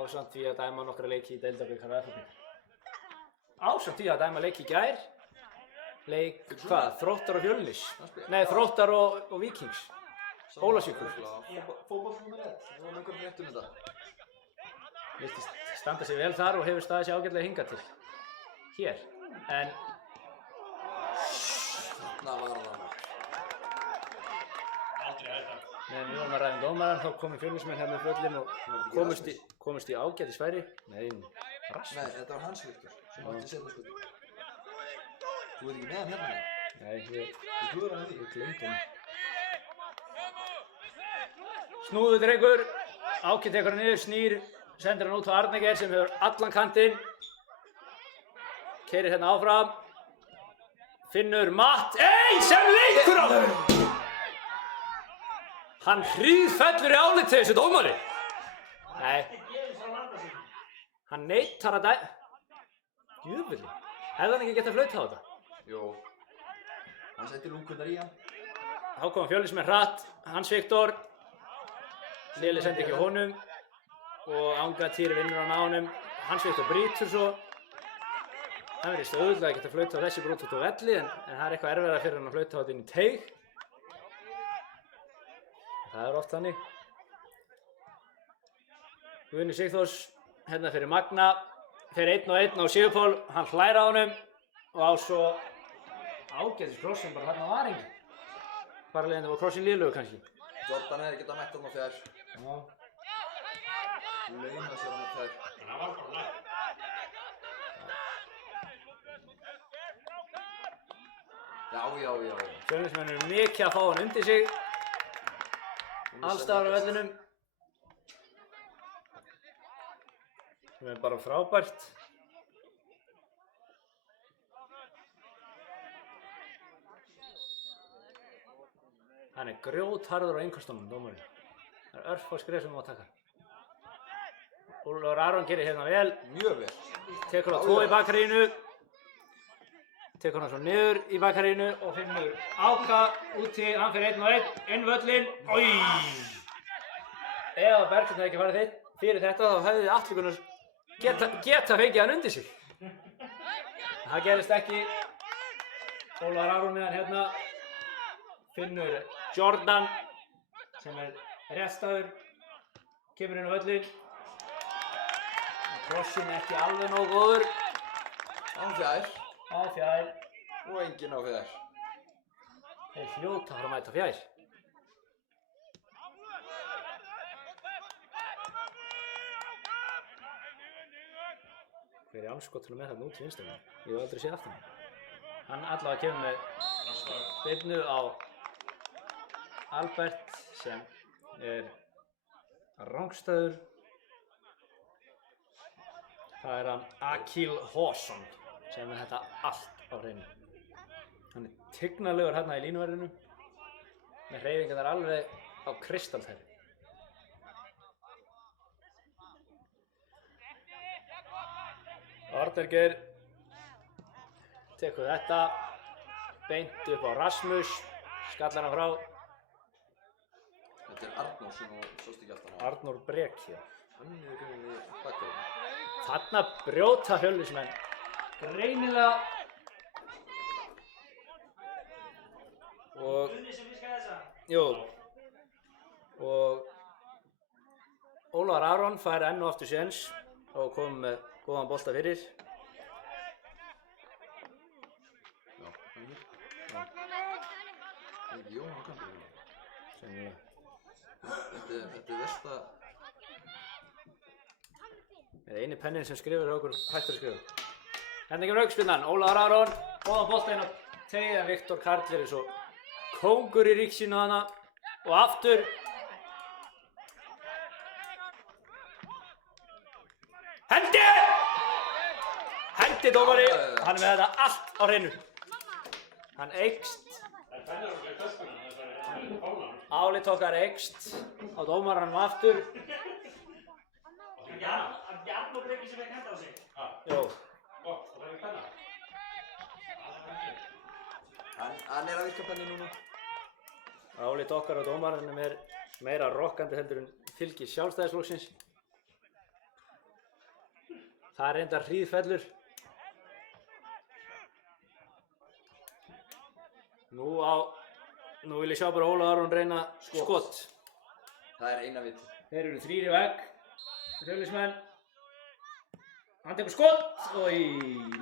ásamt því að dæma nokkra leiki í deildabikar og FA-bikar. Ásamt því að dæma leiki í gær. Þróttar og Fjölnis? Nei, Þróttar og Víkings. Ólafsvíkur. Fótbolti.net, það var einhver frétt þetta. Virtist standa sig vel þar og hefur staðið sig ágætlega hingað til. Hér. En Þarna var það. meðan við vorum að ræða dómarann, þá komu Fjölnismenn hérna með völlinn og komust í ágætisfæri. Nei, Rasmus. Þetta var hans Viktor sem átti seinna skotið. Þú veit ekki með hann hérna? Nei, ég gleymdi hann. Snúður drengur, Áki tekur hann niður, snýr, sendir hann út á Arnar Geir sem hefur allan kantinn. Keyrir hérna áfram. Finnur Matt, sem leikur á þau! Hann hríðfellur í áliti þessu dómari. Nei. Hann neitar að Jöfnvili. Hefði hann ekki getað flautað á þetta? Jú. Hann setti lúkurnar í hann. Þá kom Fjölnismenn hratt, Hans Viktor. Lili sendi ekki honum. Og Angatýr vinnur hann á honum. Hans Viktor brýtur svo. Það verðist auðvitað að geta flautað á þessi brot út á velli, en það er eitthvað erfiðara fyrir hann að flauta á þetta inn í teig. Það er oft þannig. Guðni Sigþórs hérna fyrir Magna, fer 1-1 á Sigurpól, hann hlær á honum og á svo ágætis kross sem bara þarna var enginn. Bara leiðandi var krossin lýðlögu kannski. Jordan hefði getað mætt þarna fjær. Já. Launa sér hann fjær. Það var bara nægt. Já. Fjölnismenn eru mikið að fá hann undir sig. Allstaðar á vellinum. Sem er bara frábært. Hann er grjótharður á innkastunum, dómarinn. Það er örfá skref sem hann má taka. Ólafur Aron gerir hérna vel. Mjög vel. Tekur á 2 í bakkarínu. Tekur hann svo niður í bakkarínu og finnur Áka úti, hann fyrir 1-1, inn völlinn. Oj! Ef Bergsson hefði ekki farið fyrir þetta þá hefði Atli Gunnar geta fengið hann undir sig. Það gerist ekki. Ólafur Aron með hann hérna. Finnur Jordan sem er réttstæður. Kemur inn á völlinn. Krossin ekki alveg nógu góður. Á fjær. Á fjær. Og enginn á fjær. Þeir hljóta að fara að mæta fjær. Hver er anskotunum með þarna út í vinstri? Ég hef aldrei séð aftan hann. Hann allavega kemur með spyrnu á Albert sem er rangstæður. Það er hann Akil Hósson sem er þetta allt á hreinu. Hann er tignarlegur hérna í línuverðinu með hreyfingarnar alveg á kristaltæri. Arnar Geir tekur þetta beint upp á Rasmus, skallar hann frá. Þetta er Arnór sem þú sást ekki aftan á. Arnór Breki. Hann er komin í bakgrunum. Þarna brjóta Fjölnismenn greinilega og Guðni sem fiskaði þessa. jú og Ólafur Aron fær enn og aftur séns og kom með góðan bolta fyrir. Já, hann er. Ekki Jóhann Kampur. Sennilega. Þetta er versta. Það er eini pennin sem skrifur okkur hættur að skrifa. Hérna kemur aukaspyrnan, Ólafur Aron, góðan bolta inn á teigið en Viktor Karl er svo kóngur í ríksínu hana og aftur. Hendi! Hendi dómari, hann er með þetta allt á hreinu. Hann eykst, Það fennir okkur í töskuna, það er fálan. álit okkar eykst á dómaranum aftur. Hann Jarno Breki sem fekk henda á sig. Jó, Gott, það er ekki penna. Hann er að virka penni núna. álit okkar á dómaranum er meira rokkandi heldur en fylgi Sjálfstæðisflokksins. Það er reyndar hríðfellur. Nú vil ég sjá bara Ólafur Aron reyna skot. Það er eina viti. Þeir eru 3 í vegg. Fjölnismenn. Hann tekur skot.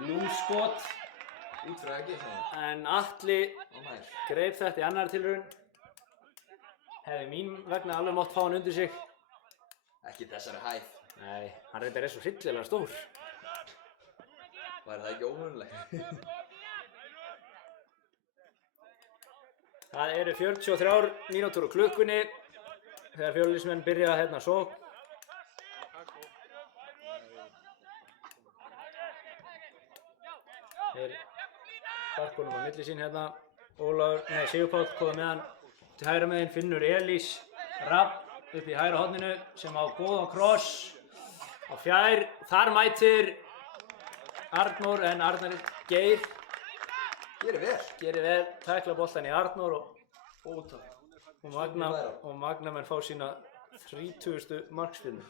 Lúmskot. Út frá ekki svona. En Atli Ó nær. greip þetta í annar tilraun. Hefði mín vegna alveg mátt fá hann undir sig. Ekki þessari hæð. Nei, hann reyndar svo hryllilega stór. Var það ekki ómögulegt? Það eru 43 mínútur á klukkunni þegar Fjölnismenn byrja hérna sókn. Þeir sparka honum á milli sín hérna. Sigurpáll komið með hann til hægra megin, finnur Elís Rapp upp í hægra horninu sem á góðan kross á fjær. Þar mætir Arnór en Arnar Geir Gerir vel. gerir vel, tækla boltan í Arnór og Magna menn fá sína 30. markspyrnu.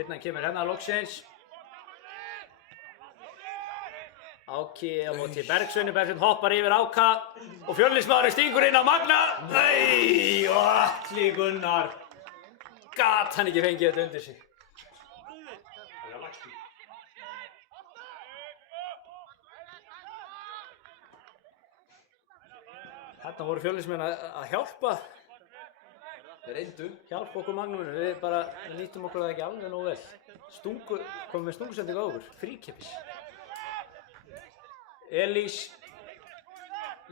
Spyrnan kemur hérna loksins. Áki á móti Bergsveinu, Bergsveinn hoppar yfir Áka og Fjölnismaðurinn stingur inn á Magna. Nei, og Atli Gunnar. Gat hann ekki fengið þetta undir sig. Það er lagst í. Þarna voru Fjölnismenn að hjálpa okkur Magnuminu. Við bara nýttum okkur það ekki alveg nógu vel. Komum með stungusendingu á okkur, fríkippis. Elís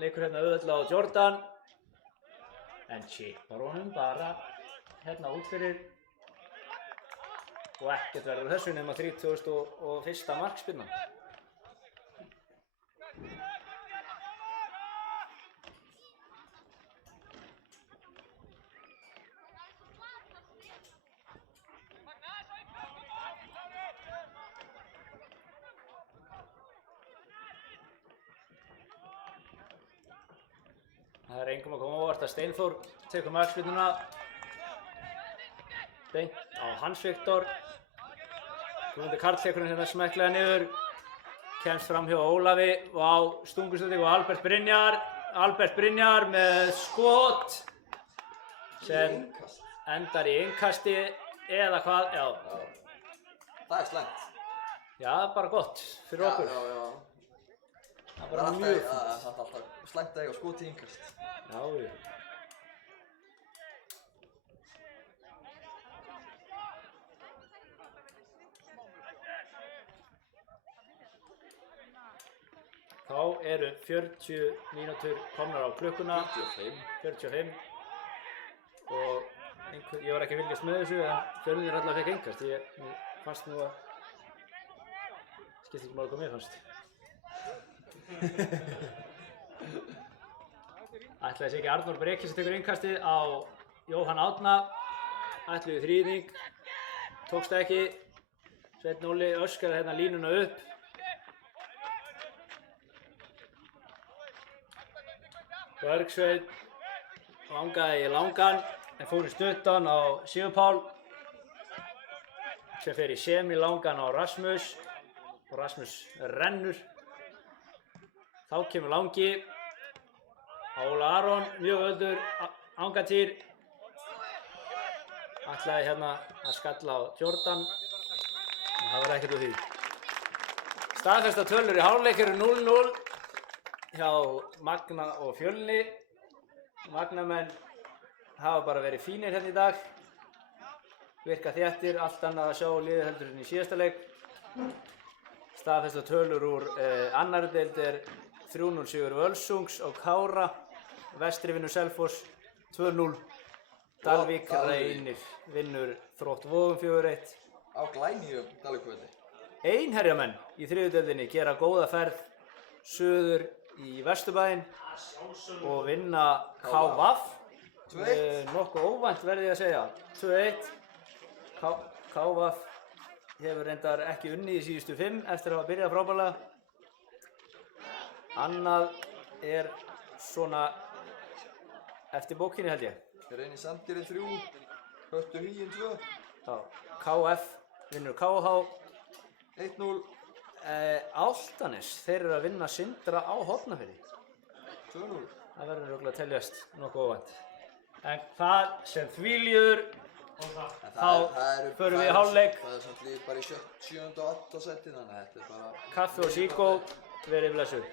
leikur hérna auðvitað á Jordan en chippar honum bara hérna út fyrir og ekkert verður þessu nema 31. markspyrnan. Það er engum að koma á óvart að Steinþór tekur markspyrnuna beint á Hans Viktor. Guðmundur Karl tekur hann hérna smekklega niður, kemst fram hjá Ólafi og á stungusendingu og Albert Brynjar með skot sem endar í innkasti eða hvað, já. Það er slæmt. Já, bara gott fyrir okkur. Já. Það er bara mjög fint. Það er alltaf slæmt að eiga skot í innkast. Já. Þá eru 40 mínútur komnar á klukkuna. 45. Og ég var ekki að fylgjast með þessu en Fjölnir allavega fekk innkast. Mér fannst nú að skipti ekki máli hvað mér fannst. Ætlaði sig ekki Arnór Breki sem tekur innkastið á Jóhann Árna. Ætluðu þrýðing, tókst ekki. Sveinn Óli öskar hérna línuna upp. Bergsveinn langaði í langan en fór í stuttan á Sigurpál sem fer í semi-langan á Rasmus og Rasmus rennur. Þá kemur langi. Óla Aron, mjög öldur, angatýr. Ætlaði hérna að skalla á Jordan, en það var ekkert úr því. Staðfesta tölur í hálfleik eru 0-0 hjá Magna og Fjölni. Magnamenn hafa bara verið fínir hérna í dag. Virka þéttir, allt annað að sjá liðið heldur en í síðasta leik. Staðfesta tölur úr annarri deild er 3-0 sigur Völsungs og Kára. Vestri vinnur Selfoss 2-0. Dalvík Reynir vinnur Þrótt Vogum 4-1. Á glænýjum Dalvíkurvelli. Einherjamenn í þriðju deildinni gera góða ferð suður í Vesturbæinn og vinna KVAF. Nokkuð óvænt verði ég að segja. 2-1. KVAF hefur reyndar ekki unnið í síðustu 5 eftir að hafa byrjað frábærlega. Annað er svona eftir bókinni held ég. Reynir Sandgerði 3, Höttur Huginn 2. Já, KF vinnur KH 1-0. Álftanes, þeir eru að vinna Sindra á Hornafirði. 2-0. Það verður örugglega að teljast nokkuð óvænt. En hvað sem því líður, þá förum við í hálfleik. Það er samt líð bara í 7. og 8. seti, þannig að þetta er bara... Kaffi og síkó, verið blessuð.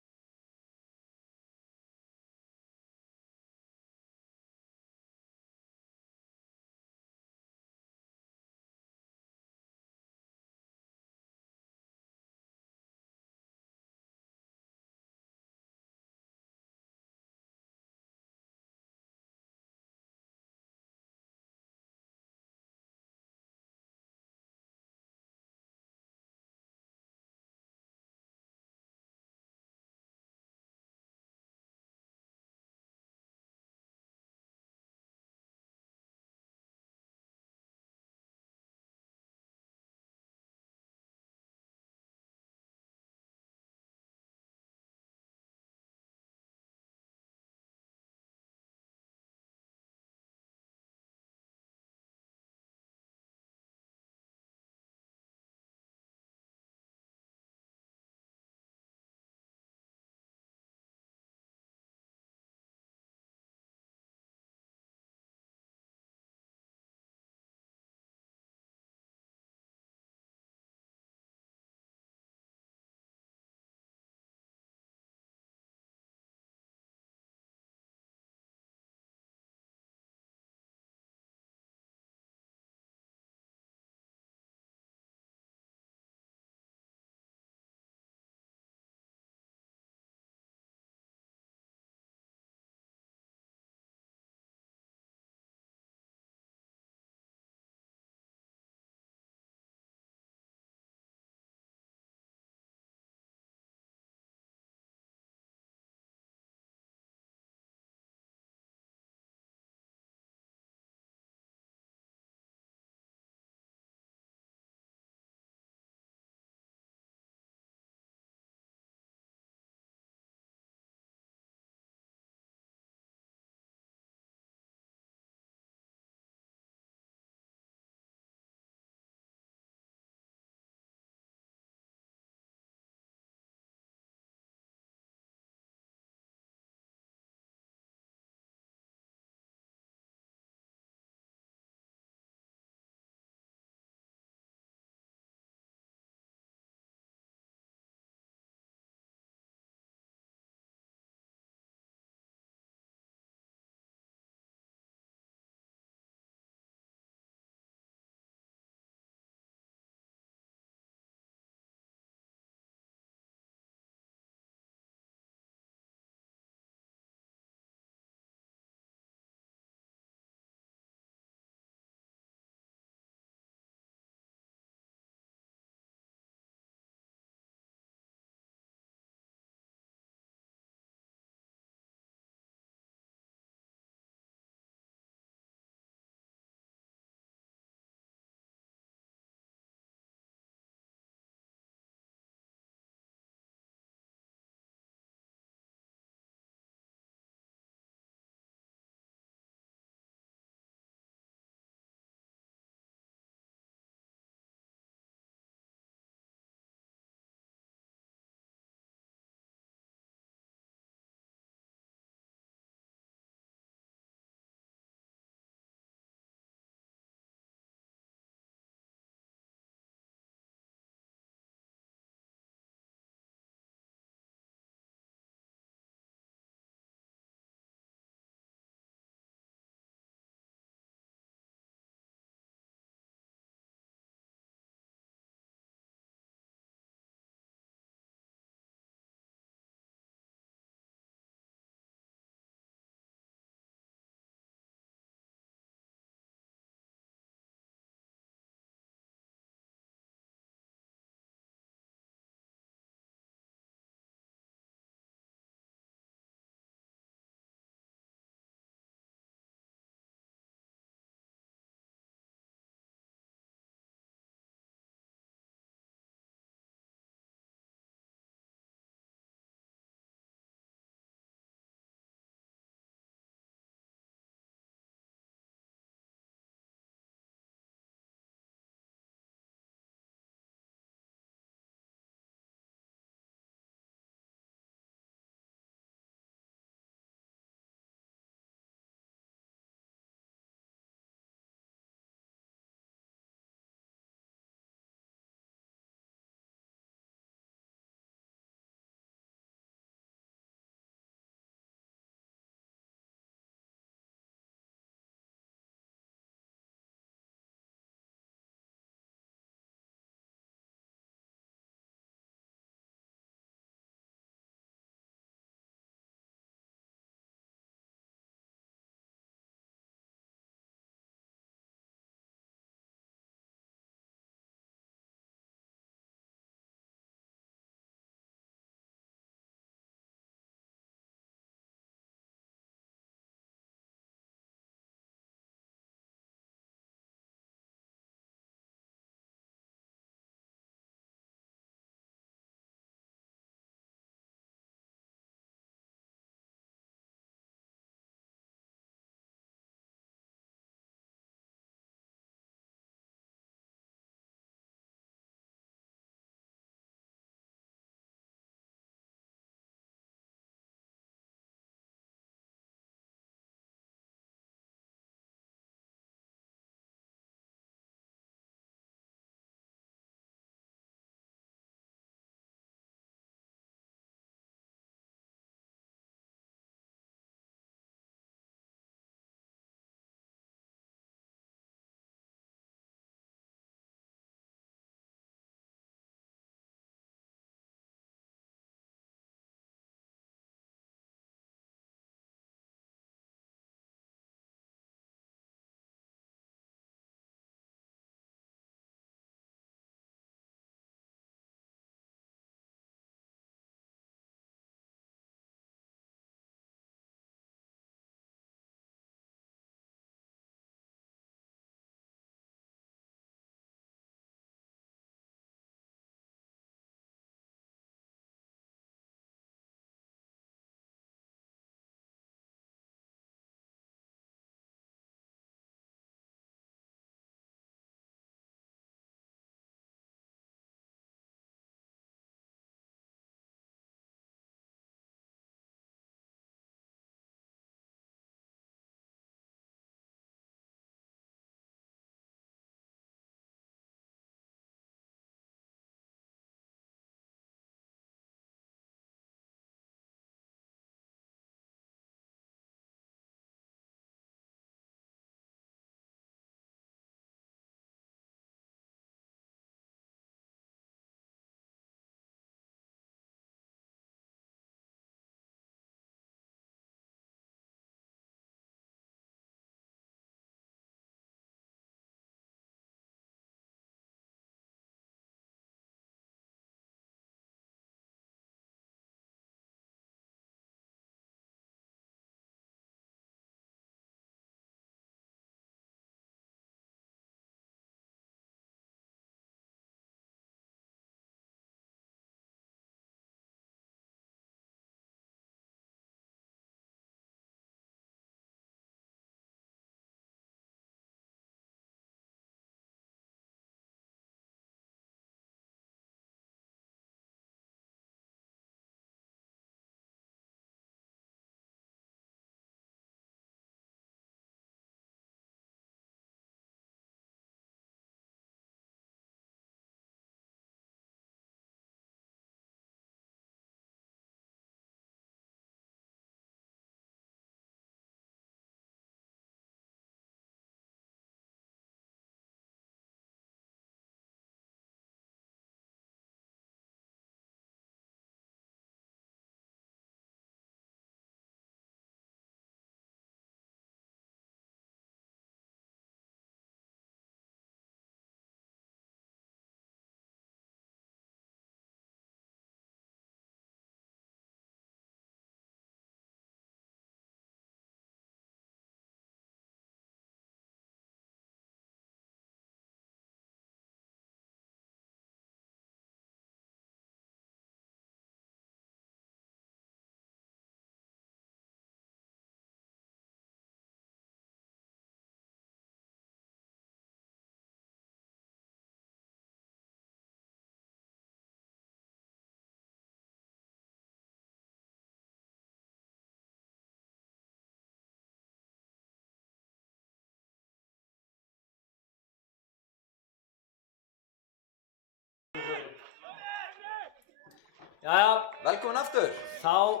Jæja, Velkomin aftur. þá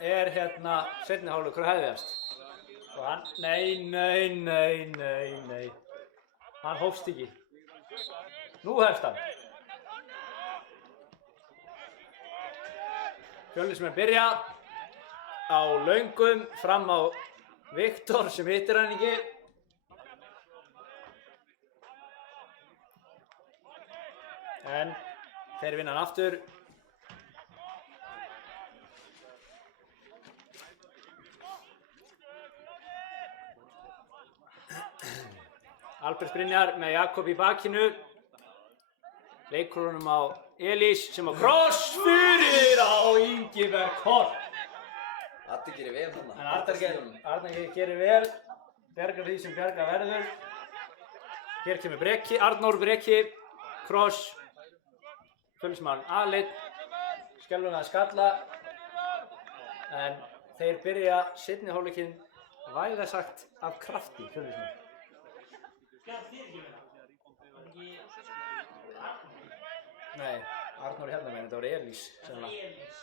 er hérna seinni hálfleikur að hefjast. Og hann, nei. Hann hófst ekki. Nú hefst hann. Fjölnismenn byrja á löngum fram á Viktor sem hittir hann ekki. En þeir vinna hann aftur. Albert Brynjar með Jakob í bakinu. Leikur honum á Elís sem á kross fyrir á Ingiberg Hort. Addi gerir vel þarna. En Arnar gerir vel. Bjargar því sem bjargar verður. Hér kemur Breki, Arnór Breki. Kross. Fjölnismann aðleitt. Skelfilega skalla. En þeir byrja seinni hálfleikinn vægast sagt af krafti, Fjölnismenn. Gæt þér ekki meina? Var ekki Nei, Arnór hérna með þetta var Elís. Elís?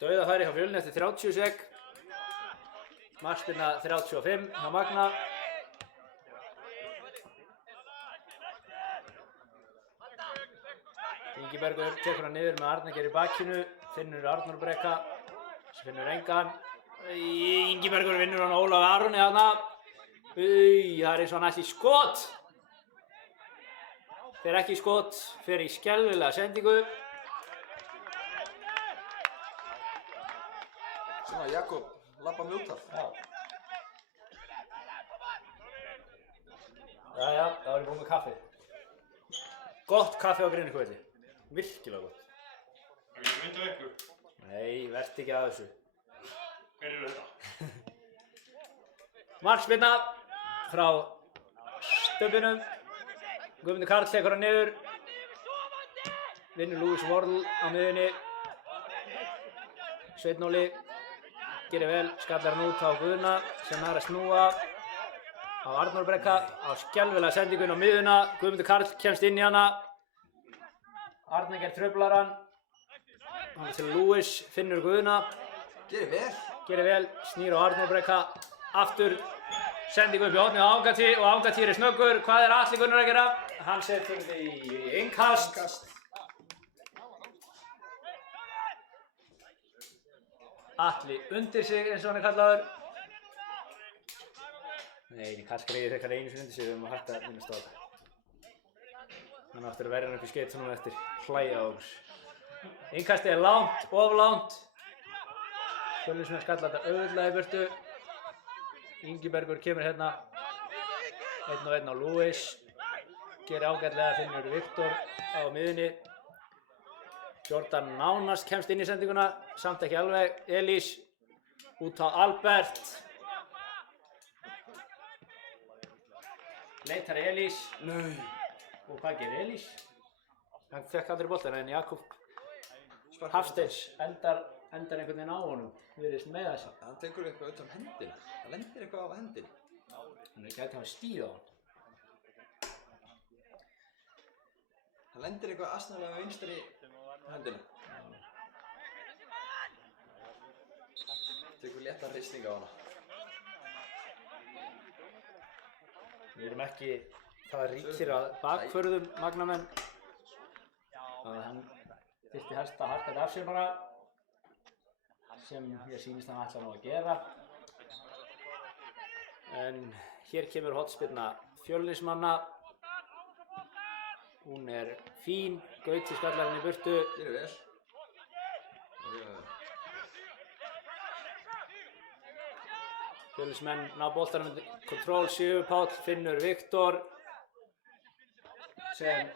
Dauðafæri hjá Fjölni eftir 30 sek. Markspyrna 35 hjá Magna. Ingibergur tekur hann niður með Arnar í bakinu. Finnur Arnór Breka. Finnur engan. Ingibergur vinnur hann Ólaf Aroni þarna. Það er eins og hann ætti í skot. Fer ekki í skot, fer í skelfilega sendingu. Svona Jakob labba mig út af. Jæja, þá er ég búinn með kaffi. Gott kaffi á Grenivíkurvelli. Virkilega gott. Það er myndu ykkur. Nei, verð ekki að þessu. Hver eru þetta? Markspyrna frá stöpunum. Guðmundur Karl tekur hann niður. Vinnur Lúis Vorl á miðjunni. Sveinn Óli gerir vel, skallar hann út á Guðna sem er að snúa á Arnór Breka á skelfilega sendingun á miðjuna. Guðmundur Karl kemst inn í hana. Arnar truflar hann. Hann er til Lúis, finnur Guðna. Gerir vel, snýr á Arnór Breka. Aftur sendingu upp í hornið á Angati og Angati er snöggur. Hvað er Atli Gunnar að gera? Hann setur þetta í innkast. Atli undir sig eins og hann er kallaður. Nei, Karl greiðir þegar einu sinni undir sig um að hætta að minnast á þetta. Hann áttur að verja hann upp í skeitt svona eftir hlæja á okkur. Innkastið er langt, of langt. Fjölnismenn skalla þetta auðvitað í burtu. Ingibergur kemur hérna. 1-1 á Lúis. Gerir ágætlega, finnur Viktor á miðunni. Jordan nánast kemst inn í sendinguna, samt ekki alveg. Elís út á Albert. Leitar Elís. Nei. Og hvað gerir Elís? Hann fekk aldrei boltan en Jakob Hafsteins endar einhvern veginn á honum. Virðist með þessi. Hann tekur eitthvað utan hendina. Það lendir eitthvað á hendina. Hann gæti hann stíð á hann. Það lendir eitthvað asnalega á vinstri hendina. Tekur léttan risning á hana. Við erum ekki það ríkir að bakförðum Magnamenn. Hann þyrfti helst að harka þetta af sér bara. Sem ég sýnist hann ætla nú að gera. En hér kemur hornspyrna Fjölnismanna. Hún er fín, Gauti skallar hann í burtu. Gerir vel. Fjölnismenn ná boltanum undir kontról, Sigurpáll finnur Viktor sem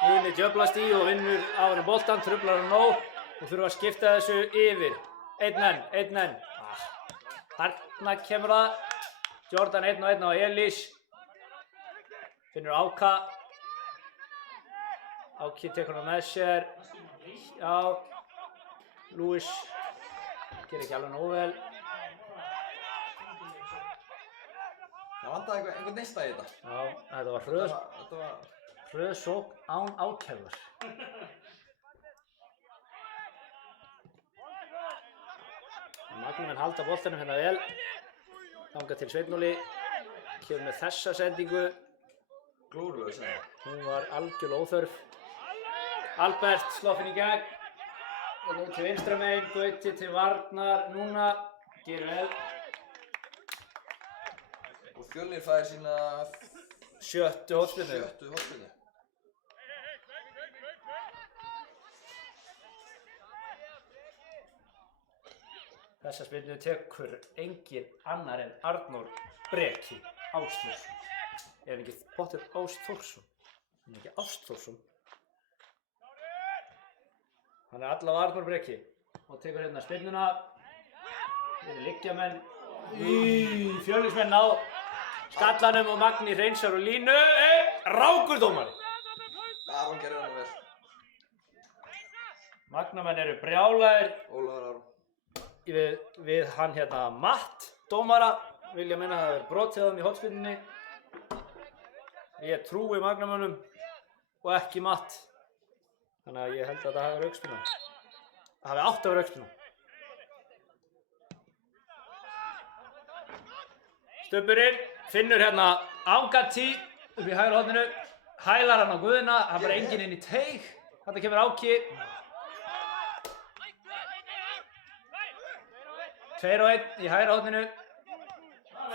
Muni djöflast í og vinnur á henni boltan, truflar hann nóg og þurfa að skipta þessu yfir. Einn enn. Þarna kemur það. Jordan 1-1 á Elís. Finnur Áka. Áki tekur hann með sér. Já. Lúis gerir ekki alveg nógu vel. Það vantaði einhvern neista í þetta. Já, þetta var hröð sókn án ákærðar. Magnamenn halda boltanum hérna vel. Þangað til Sveinn Óli kemur með þessa sendingu. Glórulega sending. Hún var algjörlega óþörf. Albert sloppinn í gegn. Gauti til vinstra megin, Gauti til varnar núna. Gerir vel. Og Fjölnir fær sína Sjöttu hornspyrnu. sjöttu hornspyrnu. Þessa spyrnu tekur engin annar en Arnór Breki Ásþórsson. Er hann ekki pottur Ásþórsson? Hann er ekki Ásþórsson. Hann er allavega Arnór Breki og tekur hérna spyrnuna. Þeir eru liggjamenn. Fjölnismenn á skallanum og Magni hreinsar og línu. Rákur dómari. Aron gerir hann vel. Magnamenn eru brjálæðir. Ólafur Aron. Við hann hérna Matt dómara. Vilja minna að það er brotið á þeim í hornspyrnunni. Ég trúi Magnamönnum og ekki Matt. Þannig að ég held að það hafi verið aukaspyrna. Það hafi átt að vera aukaspyrna. Stubburinn finnur hérna Ágati upp í hægra horninu. Hælar hann á Guðna. Það er bara enginn inn í teig. Þetta kemur Áki. 2-1 í hægra horninu.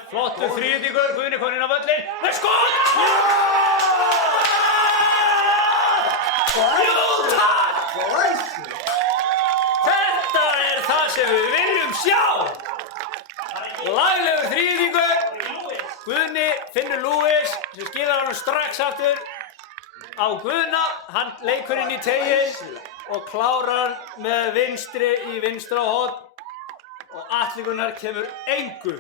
Flottur þríðningur. Guðni kominn inn á völlinn. Það er skot! Jú, takk! Þetta er það sem við viljum sjá! Laglegur þríðningur. Guðni finnur Lewis sem skilar hann strax aftur á Guðna. Hann leikur inn í teginn og klárar með vinstri í vinstra horn. Og Atli Gunnar kemur engu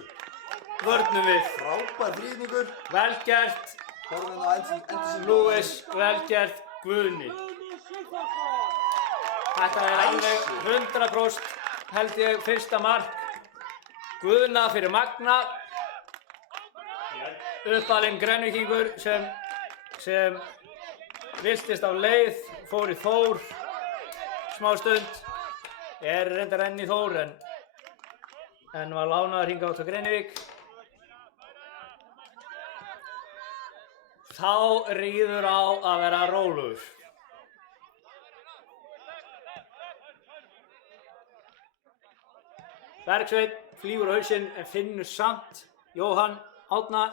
vörnum við. Frábær þríðningur. Vel gert. Horfinn á endur sem Lewis, vel gert Guðni. Þetta er alveg 100% held ég fyrsta mark Guðna fyrir Magna. Uppalinn Grenivíkingur sem viltist á leið, fór í Þór smá stund. Er reyndar enn í Þór en var lánaður hingað út á Grenivík. Þá ríður á að vera rólegur. Bergsveinn flýgur á hausinn en finnur samt Jóhann Árna.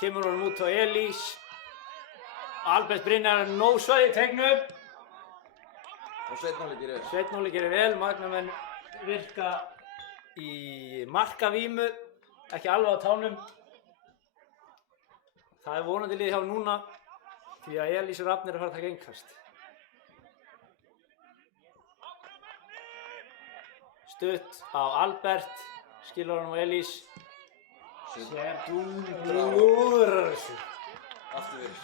Kemur honum út á Elís. Albert Brynjar er nósvað í teignum. Og Sveinn Óli gerir vel. Sveinn Óli gerir vel. Magnamenn virka í markavímu. Ekki alveg á tánum. Það er vonandi liðið hjá núna því að Elís og Rafn er að fara að taka innkast. Stutt á Albert, skilur hann á Elís. Sem dúrar þessu. Aftur við.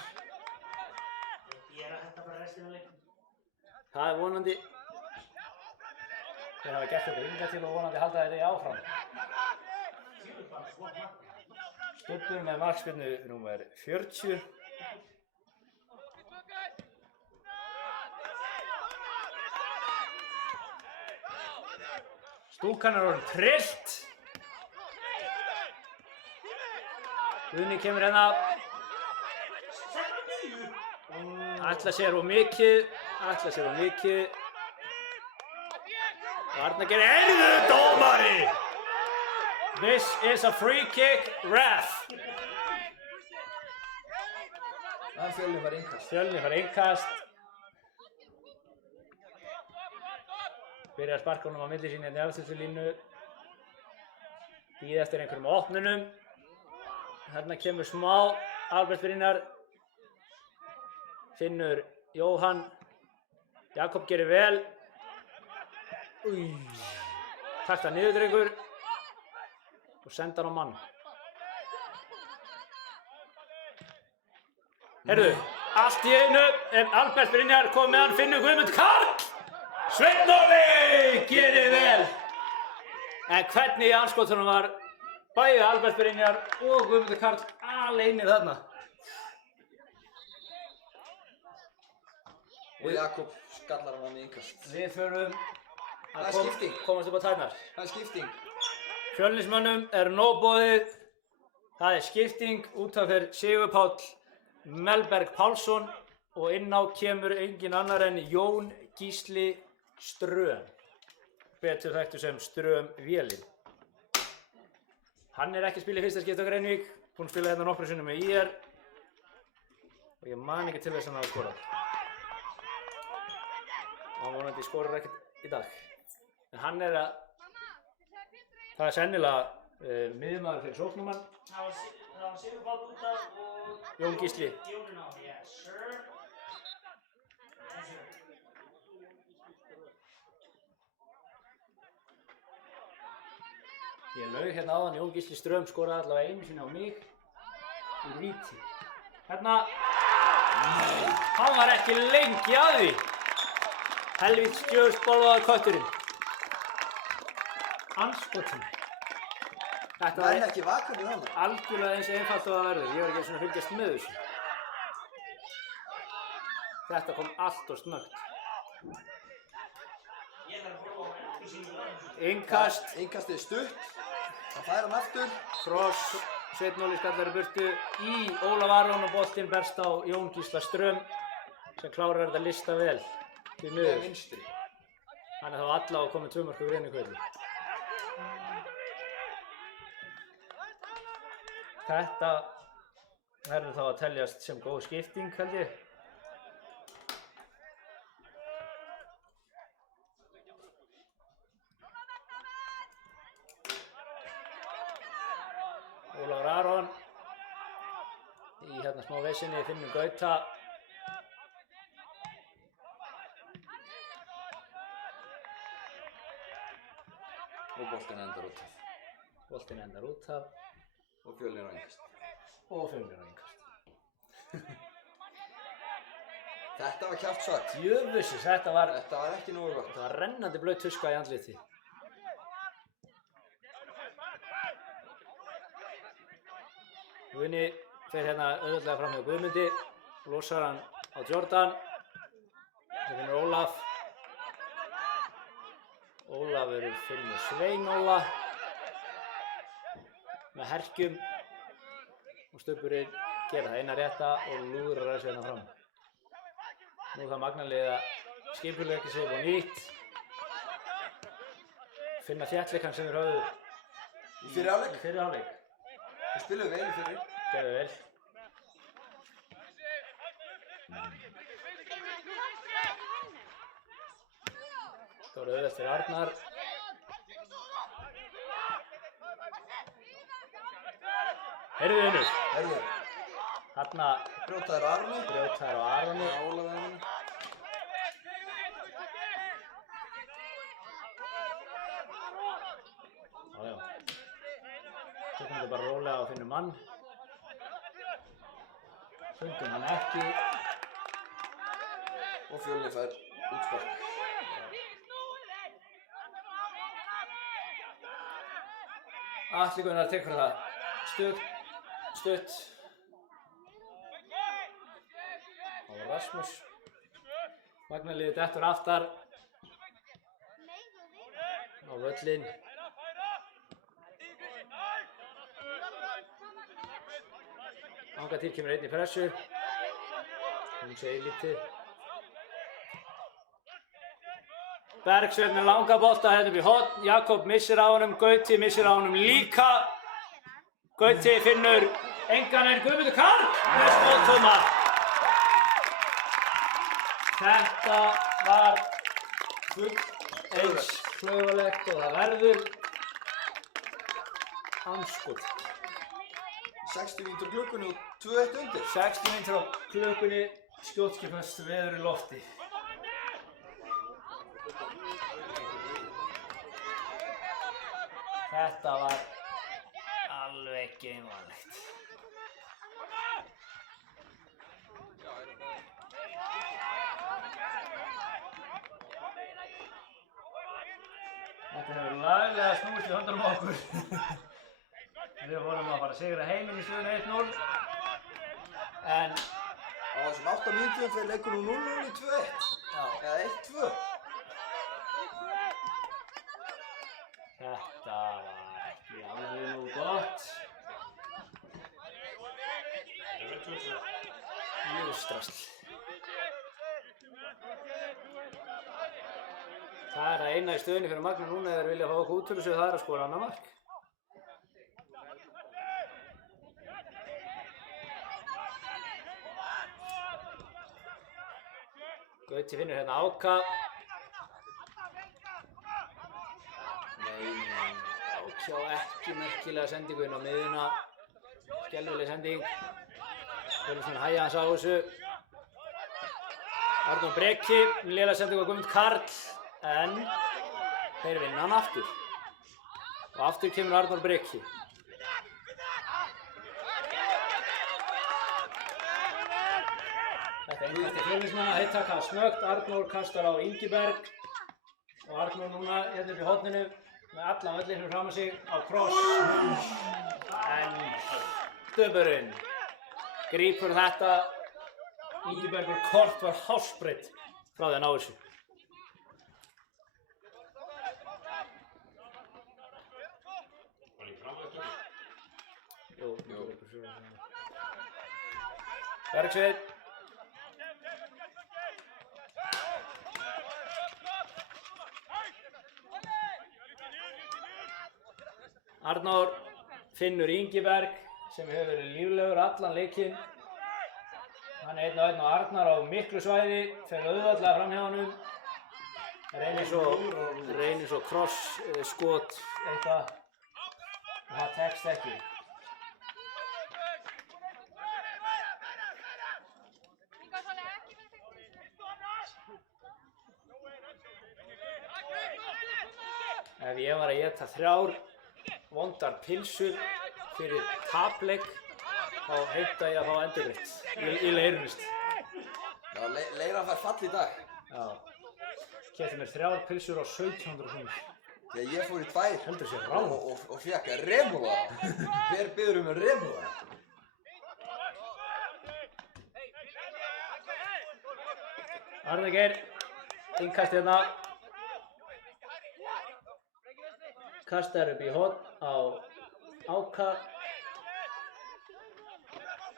Gera þetta bara restina af leiknum. Það er vonandi. Þeir hafa gert þetta hingað til og vonandi halda þeir áfram. Stubbur með markspyrnu númer 40. Stúkan er orðin trillt. Guðni kemur hérna. Ætla sér of mikið. Og Arna gerir erðu dómari! This is a free kick, ref. Fjölnir fær innkast. Fjölnir fær innkast. Byrjar að sparka honum á milli sín hérna í afstýrslulínu. Bíða eftir einhverjum opnunum. Hérna kemur smá. Albert Brynjar. Finnur Jóhann. Jakob gerir vel. Takta niður drengur. Og senda hann á mann. Heyrðu, allt í einu er Albert Brynjar komið með hann, Finnur Guðmund Karl! Sveinn Óli gerir vel! En hvernig í anskotunum var bæði Albert Brynjar og Guðmundur Karl aleinir þarna? Og Jakob skallar hann í innkast. Við förum Það er skipting. Komast upp á tærnar. Það er skipting. Fjölnismönnum er nóg boðið. Það er skipting út af fyrir Sigur Páll Melberg Pálsson og inn á kemur engin annar en Jón Gísli Ström. Betur þekktur sem Ström Vélin. Hann er ekki að spila í fyrsta skipti á Grenivík. Búinn að spila hérna nokkru sinnum með ÍR. Og ég man ekki til þess að hann hafi skorað. Og hann vonandi skorar ekkert í dag. En hann er að... Það er sennilega miðjumaður fyrir sóknarmann. Það var Sigur Páll út af og Jón Gísli. Jónin á, yes sir. Yes sir. Ég laug hérna áðan, Jón Gísli Ström skoraði allavega einu sinni á mig í víti. Hérna, hann var ekki lengi að því. Helvíts djöfusbolvaður kötturinn. Andskotinn. Þetta Það er var ekki vakandi þannig. algjörlega eins einfalt og það verður. Ég var ekki eins og að fylgjast með þessu. Þetta kom allt og snöggt. Ég þarf að prófa á endursýningu. Innkast, Innkastið er stutt. Það fær hann aftur. kross, Sveinn Óli skallar í burtu í Ólaf Aron og boltinn berst á Jón Gísla Ström sem klárar þetta lista vel til Með miður. vinstri. Hann er þá alla og komið 2 mörk úr einu kveldi. Þetta verður þá að teljast sem góð skipting, held ég. Ólafur Aron í hérna smá vesinni, Finnur Gauta. Og boltinn endar út af. Boltinn endar út af Og Fjölnir á innkast. og Fjölnir á innkast. Þetta var kjaftsatt. Jöfusins, þetta var ekki nógu gott. rennandi blauð tuska í andliti. Guðni fer hérna auðvitað fram með Guðmundi, losar hann á Jordan. Það finnur Ólaf. Ólafur finnur Svein Óla með herkjum og Stubburinn gera það eina rétta og lúðrar þessu hérna fram. Nú það magnalið að skipuleggja sig upp á nýtt. Finna þéttleikann sem þeir höfðu Í fyrri hálfleik. í fyrri hálfleik. Þeir spiluðu vel í fyrri. Gerðu vel. Það voru auðvelt fyrir Arnar. Heyrðu Unnur, Herðu, þarna brjótaður á Arni. brjótaður á Aroni. Ólafur Arni. Já. Tökum þetta bara rólega og finnum mann. Fundum hann ekki. Og Fjölnir fær útspark. Atli Gunnar tekur það stutt. Og Rasmus. Magnaliðið dettur aftar á völlinn. Anga til kemur einn í pressu. Hún segir lítið. Bergsveinn með langa bolta hérna upp í horn. Jakob missir á honum, Gauti missir á honum líka. Gauti finnur engan en Guðmundur Karl með skottóma. Þetta var eins klaufalegt og það verður. Andskot. 60 mínútur á klukkunni og 2-1 undir. 60 mínútur á klukkunni, skjótskipast veður í lofti. Þetta var alveg geimvanlegt. Þetta hefur laglega snúist í höndunum á okkur. Við vorum að fara að sigra heiminn í stöðunni 1-0. En Á þessum 8 mínútum fyrir leikur nú 0-0 í 2-1. já, Eða 1-2. drasl. Það er að eina í stöðunni fyrir Magna núna ef þeir vilja fá okkur útölusið, það er að skora annað mark. Gauti finnur hérna Áka. Áki á ekki merkilega sendingu inn á miðuna. Skelfileg sending. Fjölnismenn hægja hans á þessu. Arnór Breki, lélega sendingu á Guðmund Karl. En þeir vinna hann aftur. Og aftur kemur Arnór Breki. Þetta er einhverjum Fjölnismanna, þeir taka snöggt. Arnór kastar á Ingiberg. Og Arnór núna hérna upp í horninu með allan völlinn fram að sig á kross. En Döburinn grípur þetta. Ingibergur kort var hársbreidd frá því að ná þessu. Bergsveinn. Arnór finnur Ingiberg sem hefur verið líflegur allan leikinn. Hann er einn á Arnar á miklu svæði, fer auðveldlega fram hjá honum. Reynir svo kross, skot, eitthvað. Og það tekst ekki. Ef ég var að éta 3 vondar pilsur fyrir tapleik, þá heimta ég að fá endurgreitt í Leirunist. Já, Leiran fær fall í dag. Já. Keypti mér 3 pilsur á 1700 kr. Þegar ég fór í 2 Heldur sér rán. og fékk remúla. Hver biður remúla? Arnar Geir, innkast hérna. Kastar upp í horn á Áka.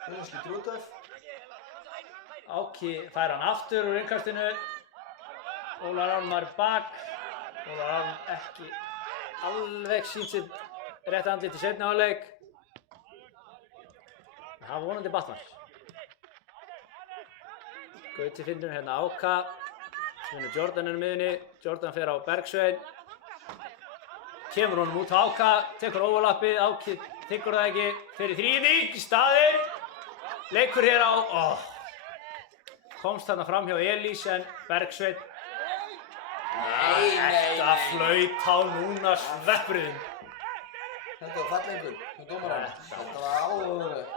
Fjölniski Trútöf. Áki fær hann aftur úr innkastinu. Ólar Ármann bak. Ólar Ármann ekki alveg sýnt sér rétt andlit í seinni hálfleik. Það var vonandi batnar. Gauti finnur hérna Áka. Finnur Jordan í miðjunni. Jordan fer á Bergsveinn. Kemur honum út á Áka, tekur óvalappið, Áki þiggur það ekki, fyrir þrívík í staðinn. Leikur hér á, komst þarna fram hjá Elís en Bergsveinn. Þetta flaut á núna sveppriðin. Þetta var fallengur, með dómarann. Þetta var áhugaverð.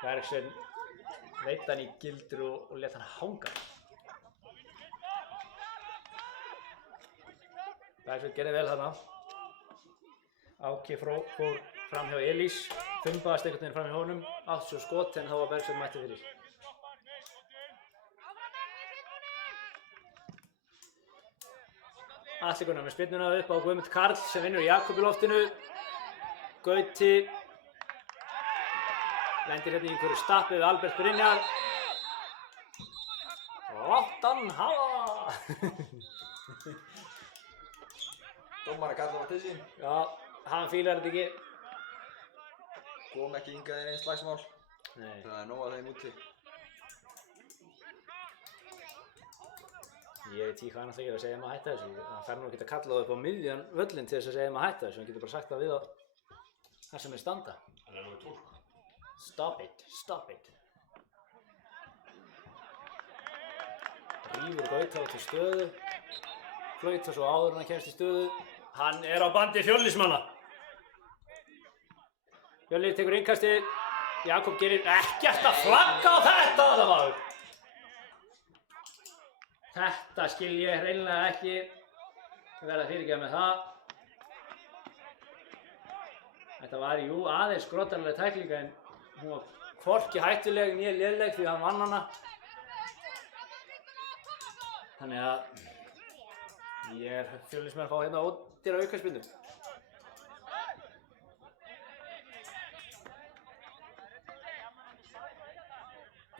Bergsveinn veit hann í gildur og let hann hanga. Bergsveinn gerði vel þarna. Áki fór fram hjá Elís, þumbaðist einhvern veginn fram hjá honum, átt svo skot en þá var Bergsveinn mætti fyrir. Atli Gunnar með spyrnuna upp á Guðmund Karl sem vinnur Jakob í loftinu. Gauti lendir hérna í einhverju stappi við Albert Brynjar. Látt hann hafa! Dómarinn kallar hann til sín. Já, hann fílar þetta ekki. Kom ekki hingað inn einn slagsmál. Nei. Það er nóg að þeim úti. Ég veit ekki hvað hann ætlar að gera að segja að hætta þessu. Hann fær nú ekki að kalla það upp á miðjan völlinn til þess að segja að hætta þessu. Hann getur bara sagt það við það sem er standa. Hann er nú í túlk. Stop it, stop it. Rífur Gauta út í stöðu. Flautar svo áður en hann kemst í stöðu. Hann er á bandi Fjölnismanna. Fjölnir tekur innkastið. Jakob gerir ekkert að flagga á þetta maður. Þetta skil ég hreinlega ekki. Ég verð að fyrirgefa með það. Þetta var jú aðeins skrotanlega tæklinga en hún var hvorki hættuleg né léleg því hann vann hana. Þannig að ég er Fjölnismenn að fá hérna ódýra aukaspyrnu.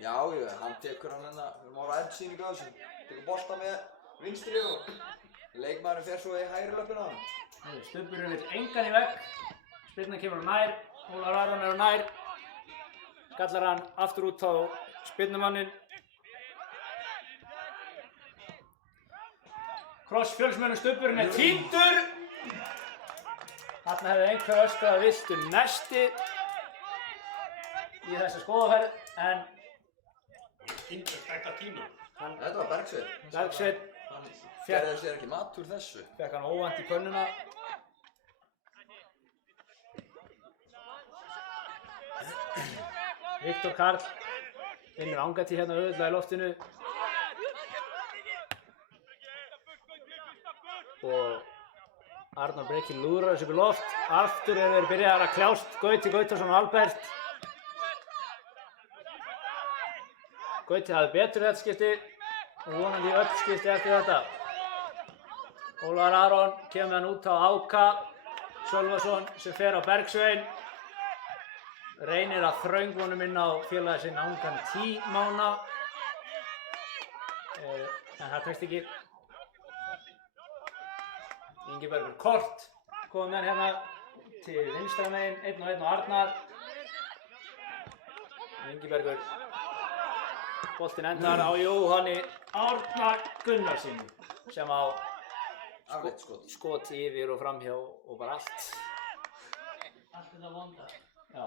Já, hann tekur hann hérna, við erum ára endsýningu á þessu. Tekur bolta með vinstri og leikmaðurinn fer svo í hægri löppina á hann. Stubburinn vill engan í vegg. Spyrnan kemur á nær, Ólafur Aron er á nær. Skallar hann aftur út á spyrnumanninn. Kross Fjölnismönnum, Stubburinn er týndur. Þarna hefði einhver öskrað viltu nesti í þessa skoðaferð, en Þetta var Bergsveinn. Bergsveinn Hann gerði sér ekki mat úr þessu. fekk hann óvænt í pönnuna. Viktor Karl vinnur Angantí hérna auðvitað í loftinu. Og Arnar Breki lúðrar þessu upp í loft. Aftur eru þeir byrjaðar að kljást Gauti Gautason og Albert. Gauti hafði betur þetta skipti og vonandi öll skipti eftir þetta. Ólafur Aron kemur hann út á Áka Sölvason sem fer á Bergsveinn. Reynir að þröngva honum inn á félagi sinn Angantí Mána. En það tekst ekki. Ingibergur Kort komið með hérna til vinstra megin, 1-1 á Arnar. Ingibergur boltinn endar á Jóhanni Árna Gunnarsinni sem á Afleitt skot. skot yfir og framhjá og bara allt. Allt þetta vonda. Já.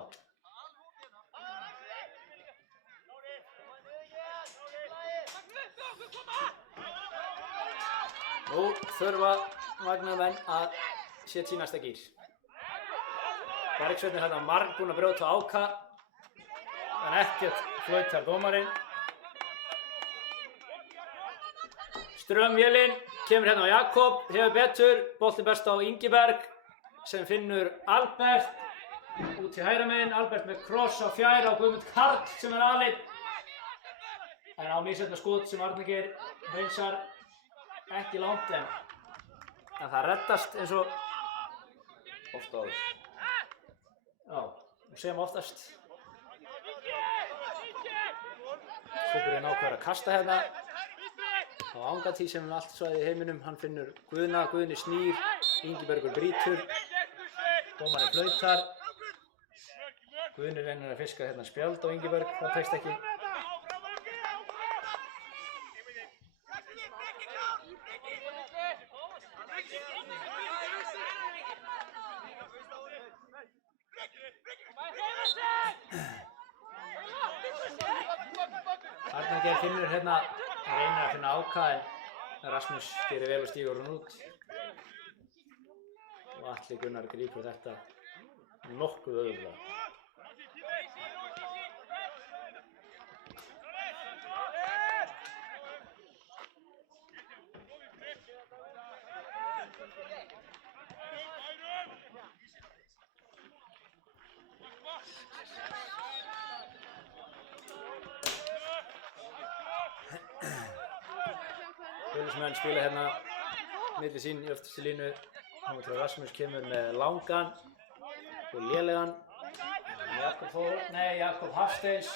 Nú þurfa Magnamenn að setja í næsta gír. Bergsveinn er hérna margbúinn að brjóta Áka en ekkert flautar dómarinn. Strömvélin kemur hérna á Jakob, hefur betur, boltinn berst á Ingiberg sem finnur Albert út í hægra megin. Albert með kross á fjær á Guðmund Karl sem er aleinn. En á misjafna skot sem Arnar Geir hreinsar ekki langt en það reddast eins og Oft áður. já, sem oftast. Stubburinn ákveður að kasta hérna á Angantí sem er allt svæðið í heiminum. Hann finnur Guðna, Guðni snýr, Ingibergur brýtur, dómarinn flautar. Guðni reynir að fiska hérna spjald á Ingiberg, það tekst ekki. Arnar Geir finnur hérna, hann reynir að finna Áka en Rasmus gerir vel og stígur hann út. Og Atli Gunnar grípur þetta nokkuð auðvitað. Fjölnismenn spila hérna milli sín í öftustu línu. Nú til Rasmus kemur með langan og lélegan. Jakob Hafsteins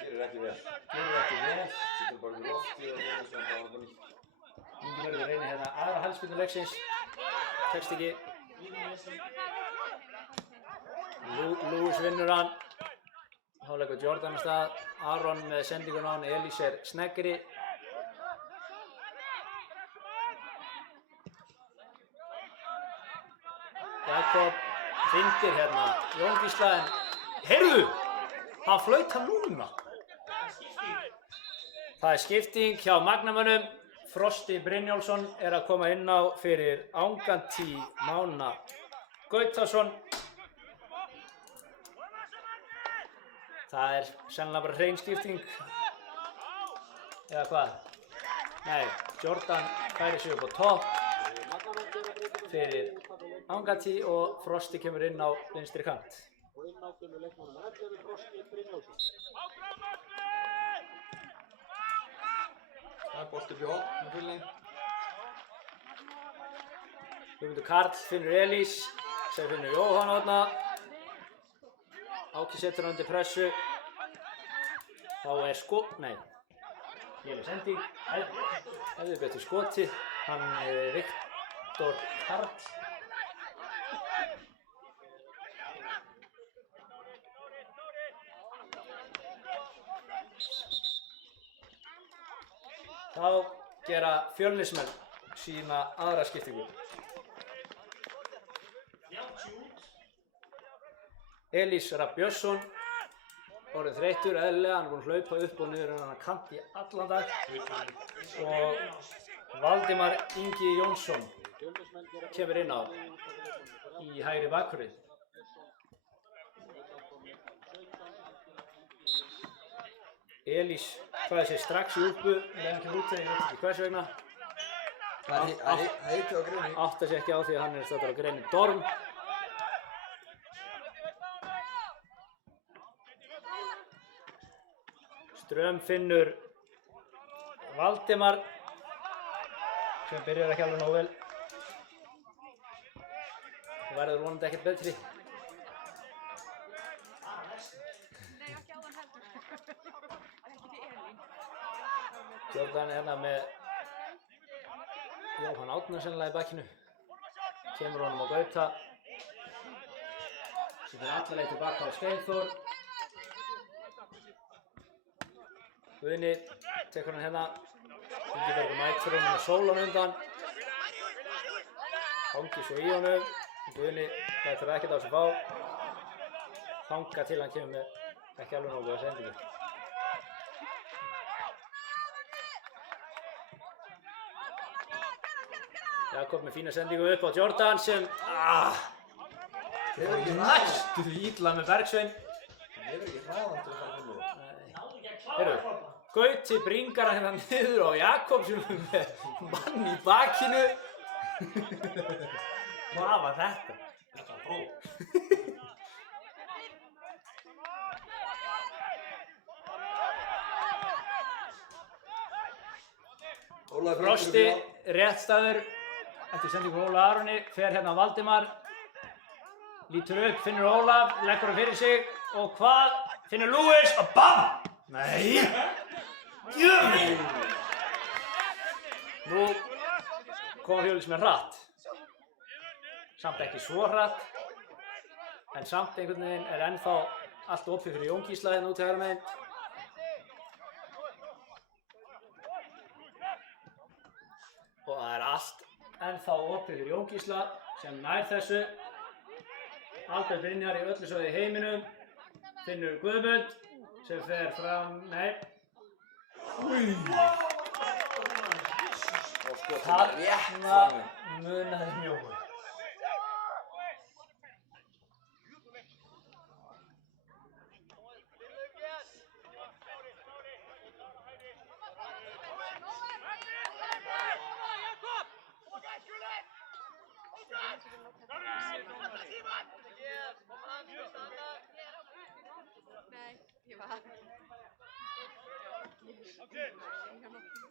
Gerir ekki vel. gerir ekki vel. Sittur bara í lofti og það sem bara bara nýtt. Ingibergur reynir hérna aðra hælspyrnu leiksins. Tekst ekki. Lewis vinnur hann. Þá leggur Jordan af stað. Aron með sendingun á hann. Elís er sneggri. Jakob hrindir hérna Jón Gísla en heyrðu! Hann flaut hann núna. Það er skipting hjá Magnamönnum. Frosti Brynjólfsson er að koma inn á fyrir Angantí Mána Gautason. Það er sennilega bara hrein skipting. Eða hvað? Nei, Jordan færir sig upp á topp fyrir Angantí og Frosti kemur inn á vinstri kant. Það er bolti upp í horn með Fjölni. Guðmundur Karl finnur Elís sem finnur Jóhann þarna. Áki setur hann undir pressu. Þá er nei, léleg sending, hefði betur skoti, hann Viktor Karl. Þá gera Fjölnismenn sína aðra skiptingu. Elís Rafn Björnsson, orðinn þreyttur, eðlilega, hann er búinn að hlaupa upp og niður hann kant í allan dag. Og Valdimar Ingi Jónsson kemur inn á í hægri bakvörðið. Elís klæði sig strax í úlpu, leiðum ekki út þegar ég veit ekki hvers vegna. Það heiti á Greni. Áttar sig ekki á því að hann er staddur á Greni Dorm. Ström finnur Valdimar sem byrjar ekki alveg nógu vel. Það verður vonandi ekkert betri. Jordan er hérna með Jóhann Átna sennilega í bakkinu. Kemur honum á Gauta. Sem fyrir alla leið tilbaka á Steinþór. Guðni tekur hann hérna. Ingibergur mætir honum með sólan undan. Hangir svo í honum. Guðni lætur ekkert á sig fá. Þangað til hann kemur með ekki alveg nógu að sendingu. Jakob með fína sendingu upp á Jordan sem næstu illa með Bergsvein. Hann hefur ekki hraðan til að fara fram úr. Heyrðu, Gauti bringar hann hérna niður á Jakob sem er með mann í bakinu. Hvað var þetta? Þetta var próf. Frosti, réttstæður eftir sendingu Óla Aroni, fer hérna Valdimar, lítur upp, finnur Ólaf, leggur hann fyrir sig og hvað? Finnur Lewis og BAM! Nei! Jöfnir! Nú koma Fjölnismenn hratt. Samt ekki svo hratt, en samt einhvern veginn er ennþá allt opið fyrir Jón Gísla hérna út í hægra megin. Og það er allt ennþá opið fyrir Jón Gísla sem nær þessu. Albert Brynjar í öllu svæði í heiminum. Finnur Guðmund sem fer fram, nei. Þarna munaði mjóu.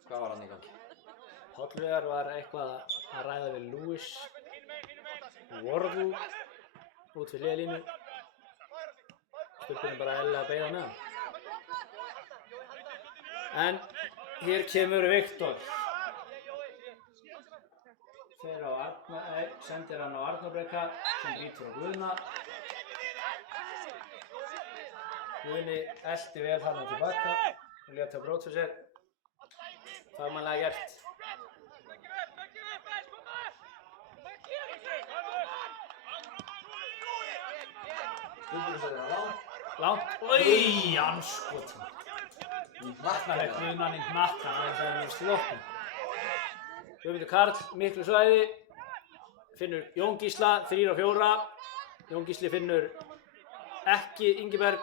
Hvað var hann í gangi? Hallveigar var eitthvað að ræða við Lewis Wardle út fyrir hliðarlínu. Stubburinn bara eðlilega að beygja með hann. En hér kemur Viktor. Sendir hann á Arnórbrekka sem brýtur á Guðna. Guðni elti vel hann tilbaka og létt á brot fyrir sér. Fagmannlega gert. Stundum langt. Langt. Oi, anskotin. Í hnakkan. Það er Guðnan í hnakkan aðeins að hann stil opnum. Guðmundur Karl, miklu svæði. Finnur Jón Gísla, 3 á 4. Jón Gísli finnur ekki Ingiberg.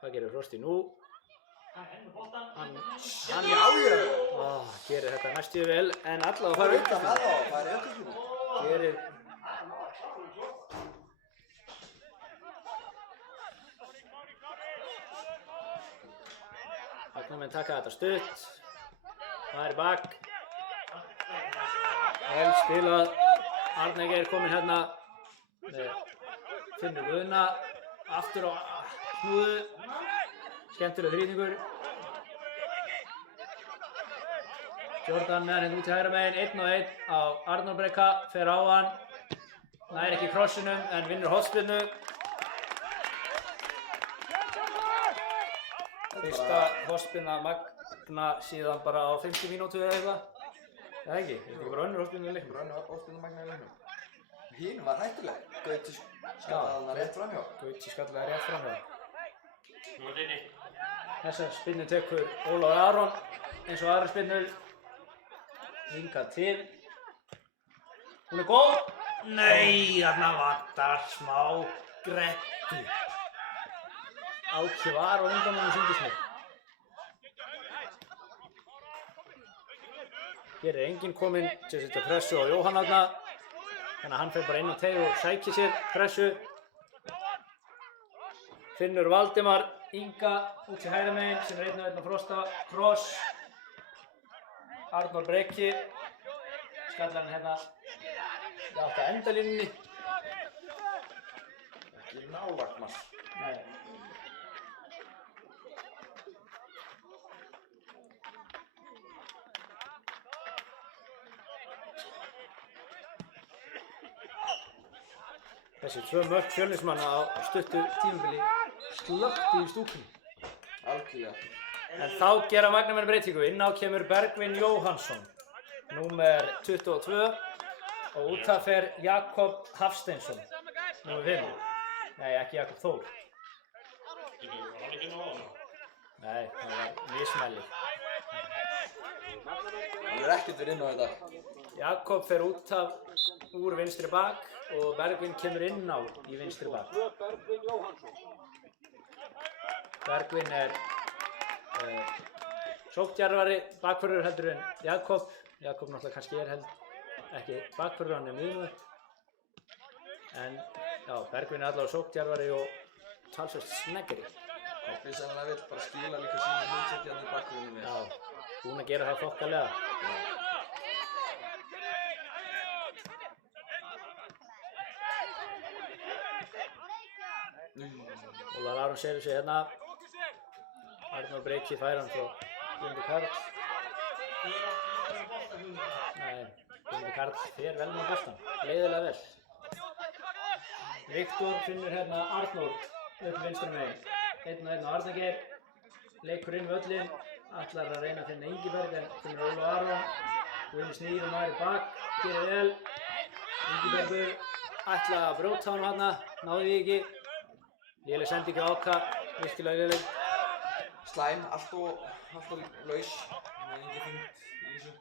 Hvað gerir Frosti nú? Hann gerir þetta næstu vel, en allavega fara Það er aukaspyrnu. Gerir Vagnamenn taka þetta stutt. Það er í bak. Vel spilað. Arnegeir kominn hérna með Finnur Guðna. aftur á snúðu. Skemmtilegur þrýtingur. Jordan með hann hérna út í hægra megin, 1-1 á Arnór Breka, fer á hann. Nær ekki krossinum en vinnur hornspyrnu. Fyrsta hornspyrna Magna síðan bara á 50 mínútu eða eitthvað. Það ekki? Er þetta ekki bara önnur hornspyrna í leiknum? Bara önnur hornspyrna Magna í leiknum. Hinn var hættuleg. Gauti skallaði hana rétt framhjá. Gauti skallaði rétt framhjá. Nú er þetta. Þessa spyrnu tekur Ólafur Aron eins og aðra spyrnur. Hingað til. Hún er góð. Nei, þarna vantar smá grettu. Áki var á undan honum sýndist mér. Hér er enginn kominn til að setja pressu á Jóhann þarna. Þannig að hann fer bara inn á teig og sækir sér pressu. Finnur Valdimar Inga út í hægra megin sem er 1-1 á Frosta. Kross. Arnór Breki. Skallar hann hérna í átt að endalínunni. Ekki nálægt maður. Nei. Þessi 2 mörk Fjölnismanna á stuttu tímabili slökktu í stúkunni. Algjörlega. En þá gera Magnamenn breytingu. Inn á kemur Bergvin Jóhannsson, númer 22, og út af fer Jakob Hafsteinsson, númer 5. Nei, ekki Jakob Þór. Var hann ekki ná á hana? Nei, það var mismæli. Hann er ekkert verið inn á þetta. Jakob fer út af úr vinstri bak og Bergvin kemur inn á í vinstri bak. Bergvin er sókndjarfari bakvörður heldur en Jakob. Jakob náttúrulega kannski er ekki bakvörður, hann er miðjumaður. En já, Bergvin er allavega sókndjarfari og talsvert sneggri. Hoppi sennilega vill bara skila líka sína hlutsetti hann í bakgrunni. Já, búinn að gera það þokkalega. Ólafur Aron selur sig hérna. Arnór Breki fær hann frá Guðmundi Karl. Nei, Guðmundi Karl fer vel með boltann, leiðilega vel. Viktor finnur hérna Arnór upp vinstri megin. 1-1 á Arnargeir. Leikur inn völlinn, ætlar að reyna að finna Ingiberg en finnur Ólafur Aron. Guðni snýr og maður í bak, gerir vel. Ingibergur ætla að brjóta honum hérna, náði því ekki. Léleg sending á Áka, virkilega léleg. Slæm, allt og laus. Það er engin þyngd í þessu.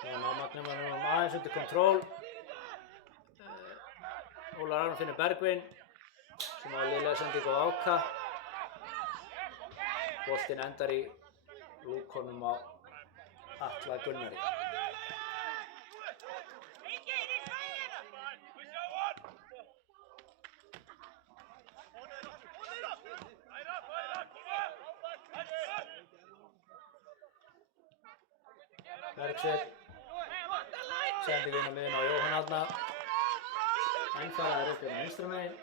Þannig að Magnamenn aðeins undir kontról. Ólafur Aron finnur Bergvin sem á lélega sendingu á Áka. Boltinn endar í lúkonum á Atla Gunnari. Bergsveinn sendir inn á miðjuna á Jóhann Árna. Ennfaraður upp hérna vinstra megin.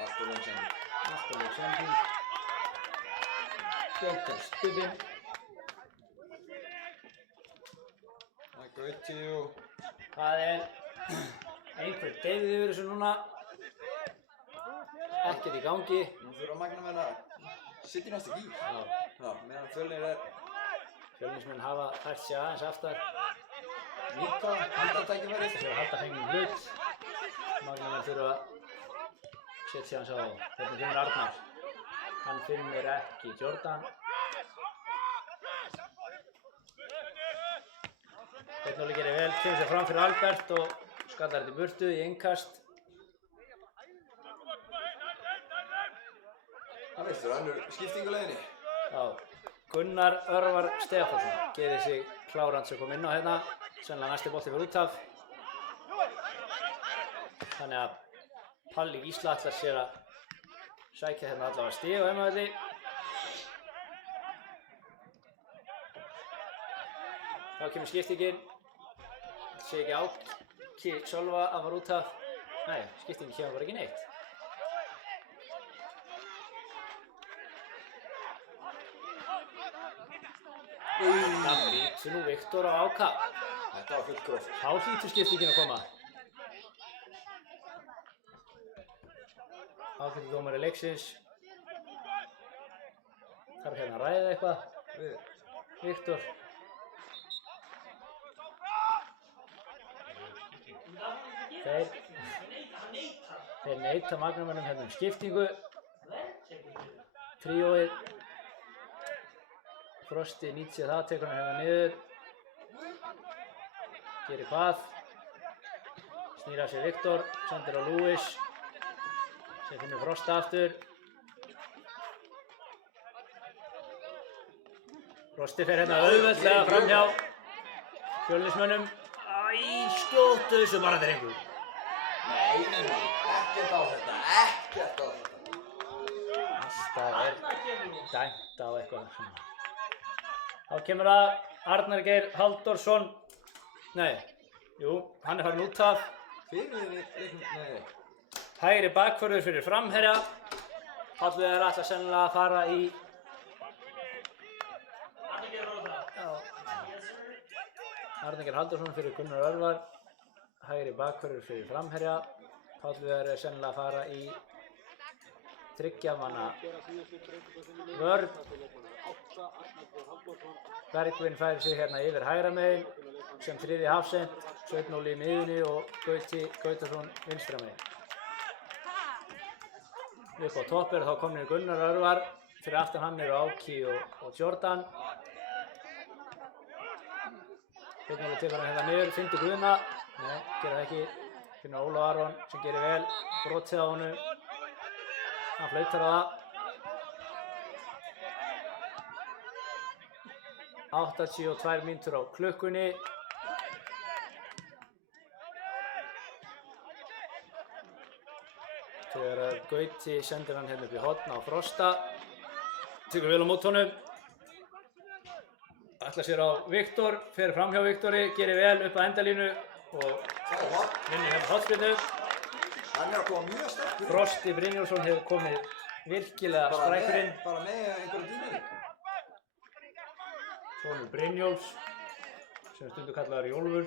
Allt og löng sending. Allt og löng sending. Skjóta Stubbinn. Það er Gauti og... Það er einhver deyfð yfir þessu núna. Ekkert í gangi. Nú þurfa Magnamenn að sitja í næsta gír. Já, meðan Fjölnir er... Fjölnismenn hafa fært sig aðeins aftar. Nýta, haldatækifærið. Þessi að halda fengnum hlut. Magnamenn þurfa að setja hans á. Hvernig finnur Arnar? Hann finnur ekki Jordan. Beinóli gerir vel, kemur sér fram fyrir Albert og skallar þetta í burtu í innkast. Það veist þér önnur skiptinguleiðinni. Já. Gunnar Örvar Stefánsson gerir sig kláran sem kom inn á hérna. Sennilega næsti bolti fyrir út af. Þannig að Palli Gísla ætlar sér að sækja hérna allavega stig á heimavelli. Þá kemur skiptingin. Sé ekki Áki Sölva að fara út af. Nei, skiptingin kemur bara ekki neitt. Það brýtur nú Viktor á Áka. Þetta var fullt gróft. Þá hlýtur skiptingin að koma. Ákveðið dómari leiksins. Þarf hérna að ræða eitthvað. Viktor. Þeir neita Magnamönnum hérna skiptingu. Tríóið. Frosti nýtt sér það, tekur hann hérna niður. Gerir hvað? Snýr af sér Viktor, sendir á Lewis. Sem finnur Frosta aftur. Frosti fer hérna auðveldlega framhjá Fjölnismönnum. Skjótu þessu bara drengur. Nei, ekkert á þetta, ekkert á þetta. Alltaf dæmt á eitthvað svona. Þá kemur það Arnar Geir Halldórsson. Nei, jú, hann er farin út af. Nei. Hægri bakvörður fyrir framherja. Hallveigar ætla sennilega að fara í... Arnar Geir Halldórsson fyrir Gunnar Örvar. Hægri bakvörður fyrir framherja. Hallveigar er sennilega að fara í 3 manna vörn. Bergvin færir sig hérna yfir hægra megin sem 3. hafsend. Sveinn Óli í miðjunni og Gauti Gautason vinstra megin. Upp á topp er þá komnir Gunnar Örvar. Fyrir aftan hann eru Áki og Jordan. Sveinn Óli tekur hann hérna niður, finnur Guðna. Nei, gerir það ekki. Finnur Óla Aron sem gerir vel. Brotið á honum. Hann flautar á það. 82 mínútur á klukkunni. Þegar Gauti sendir hann hérna upp í horn á Frosta. Tekur vel á mót honum. Ætlar sér á Viktor, fer fram hjá Viktori, gerir vel upp að endalínu og vinnur hérna hornspyrnu. Hann er að koma mjög sterkur. Frosti Brynjólfsson hefur komið virkilega strækur inn. Bara með einhverju dýmeri. Sonur Brynjólfs, sem stundum kallaður Jólfur.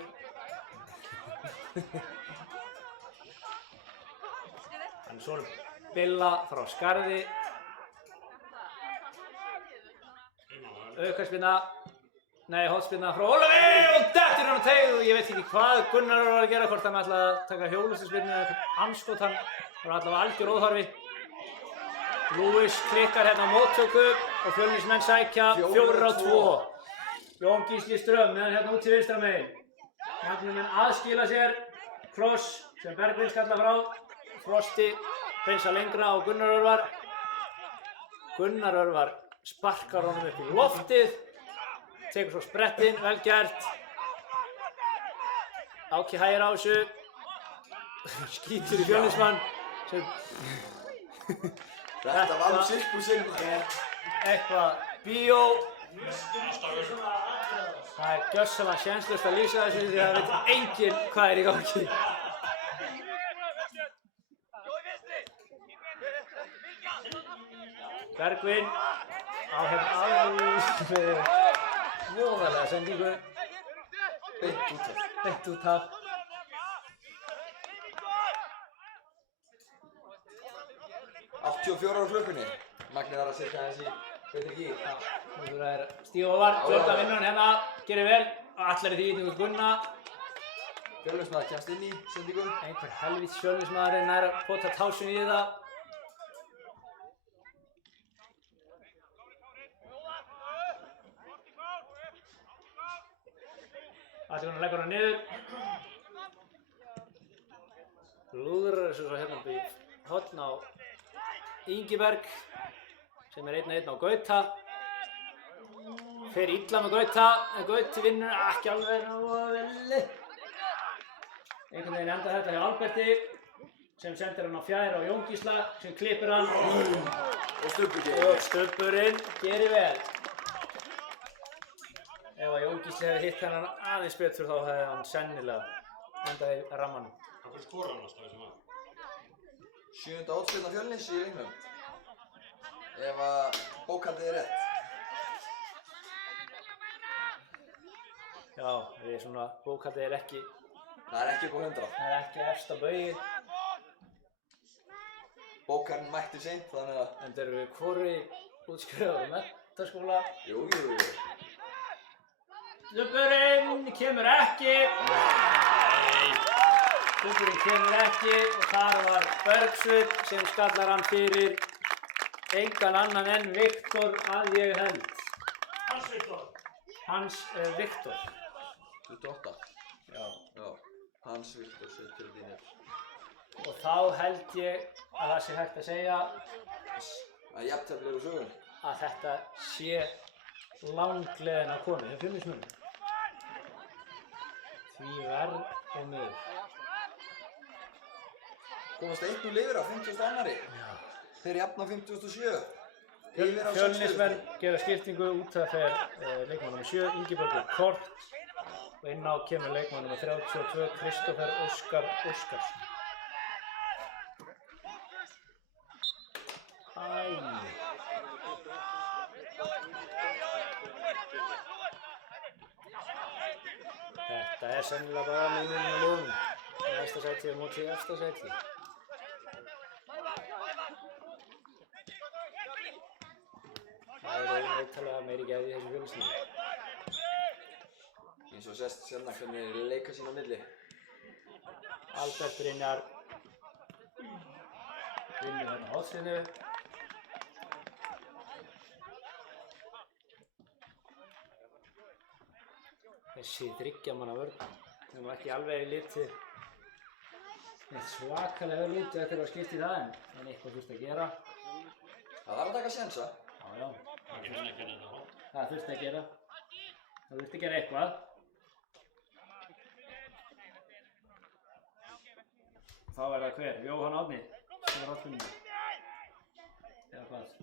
Hann er sonur Billa frá Skarði. Aukaspyrna. Nei, hornspyrna frá Ólafi og dettur hann á teig og ég veit ekki hvað Gunnar var að gera, hvort hann ætlaði að taka hjólustaspyrnu eða eitthvað anskotan. Það var allavega algjör óþarfi. Lewis klikkar hérna á móttöku og Fjölnismenn sækja 4-2. Jón Gísli Ström með hann hérna út til vinstra megin. Magnamenn aðskila sér. Kross sem Bergvin skalla frá. Frosti hreinsa lengra á Gunnar Örvar. Gunnar Örvar sparkar honum upp í loftið. Tekur svo sprettinn, vel gert. Áki hægir á þessu. Skýtur í Fjölnismann. Þetta var sirkusinn. Eitthvað bíó. Það er gjörsamlega sénslaust að lýsa þessu því það veit enginn hvað er í gangi. Bergvin á hérna alveg voðalega sendingu. Beint út af. Áttatíu og 4 á klukkunni. Magni þarf að setja þessi betri gír. Það er Stíf Óvar, Jordan vinnur hann hérna, gerir vel. Allar í því ítningu Gunna. Fjölnismaður kemst inn í sendingu. Einhver helvíts Fjölnismaðurinn nær að pota tásun í það. Allir leggur hann niður. Lúðrar þessu svo hérna upp í horn á Ingiberg sem er 1-1 á Gauta. Fer illa með Gauta, en Gauti vinnur ekki alveg nógu vel. Einhvern veginn endar þetta hjá Alberti sem sendir hann á fjær á Jón Gísla sem klippir hann. Og Stubburinn. Og Stubburinn gerir vel. Ef ef að Jón Gísli hefði hitt hennan aðeins betur þá hefði hann sennilega endað í rammanum. Hann fyrir skoran alltaf þessi maður. 7. ótspilna Fjölnis í leiknum. Ef að bókhaldið rétt. Já, við svona bókhaldið ekki... Það ekki upp á 100. Það ekki efsta baugi. Bókarinn mætti seint, þannig að... En þeir eru hvori útskrifaður menntaskóla. Jú. Stubburinn kemur ekki. Stubburinn kemur ekki og þar var Bergsveinn sem skallar hann fyrir engan annan en Viktor að ég held. Hans Viktor. Hans Viktor. 28. Já. Hans Viktor setur þínir. Og þá held ég að það sé hægt að segja Að jafntefli eru sögun. að þetta sé langleiðin að konu, hjá Fjölnismönnum. Því verð og miður. Komast 1-0 yfir á 52. Þeir jafna á 57. Fjölnismenn gera skiptingu út af þeir leikmann nr. 7, Ingibergur Kort og inn á kemur leikmann nr. 32, Kristoffer Óskar Óskarsson. Þetta er sennilega bara munurinn á liðunum. Næsta sæti á móti efsta sæti. Það er óneitanlega meiri gæði í þessu Fjölnisliði. Eins og sést sérna hvernig þeir leika sín á milli. Albert Brynjar vinnur hérna hornsteinu. Þessi þriggjamanna vörn er nú ekki alveg litið neitt svakalega vel út eftir að skipta í það en eitthvað þurfti að gera. Það var að taka sénsa. Já. Það þurfti að gera. Það þurfti að gera eitthvað. Þá er það hver? Jóhann Árni sem er á hotspyrnunni. Eða hvað?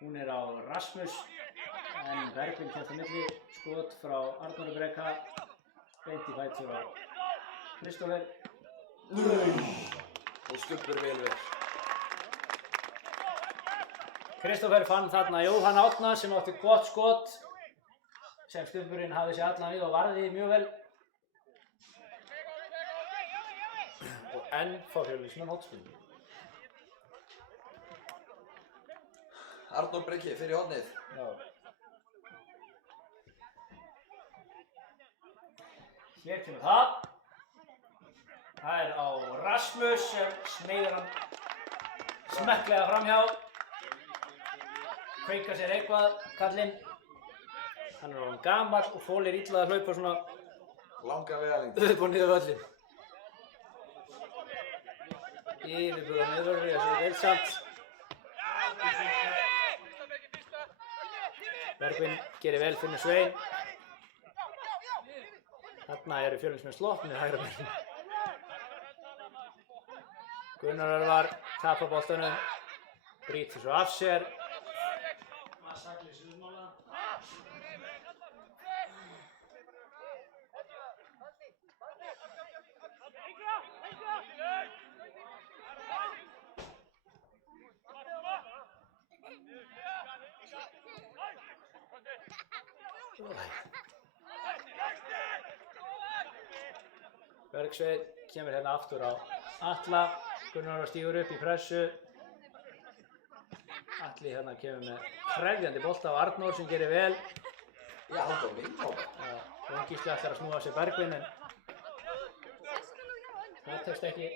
Hún er á Rasmus en Bergvin kemst á milli. Skot frá Arnóri Breka. Beint í fætur á Kristoffer. Og Stubbur vel vel. Kristoffer fann þarna Jóhann Árna sem átti gott skot sem Stubburinn hafði sig allan við og varði mjög vel. Og enn fá Fjölnismenn hornspyrnu. Arnór Breki fyrir hornið. Já. Hér kemur það. Það er á Rasmus sem sneiðir hann smekklega framhjá. Kveikar sér eitthvað, kallinn. Hann er orðinn gamall og þolir illa að hlaupa svona Langa vegalengd. upp og niður völlinn. Yfirbúra miðvörður, þessu er vel samt. Bergvin gerir vel fyrir Svein. Þarna eru Fjölnismenn sloppnir hægra megin. Gunnar Örvar tapar boltanum, brýtur svo af sér. Massakli Suðmála. Bergsveinn kemur hérna aftur á Atla. Gunnar stígur upp í pressu. Atli hérna kemur með krefjandi bolta á Arnór sem gerir vel. Já, hann tók vindhápa. Jón Gísli ætlar að snúa sér Bergvin en það tekst ekki.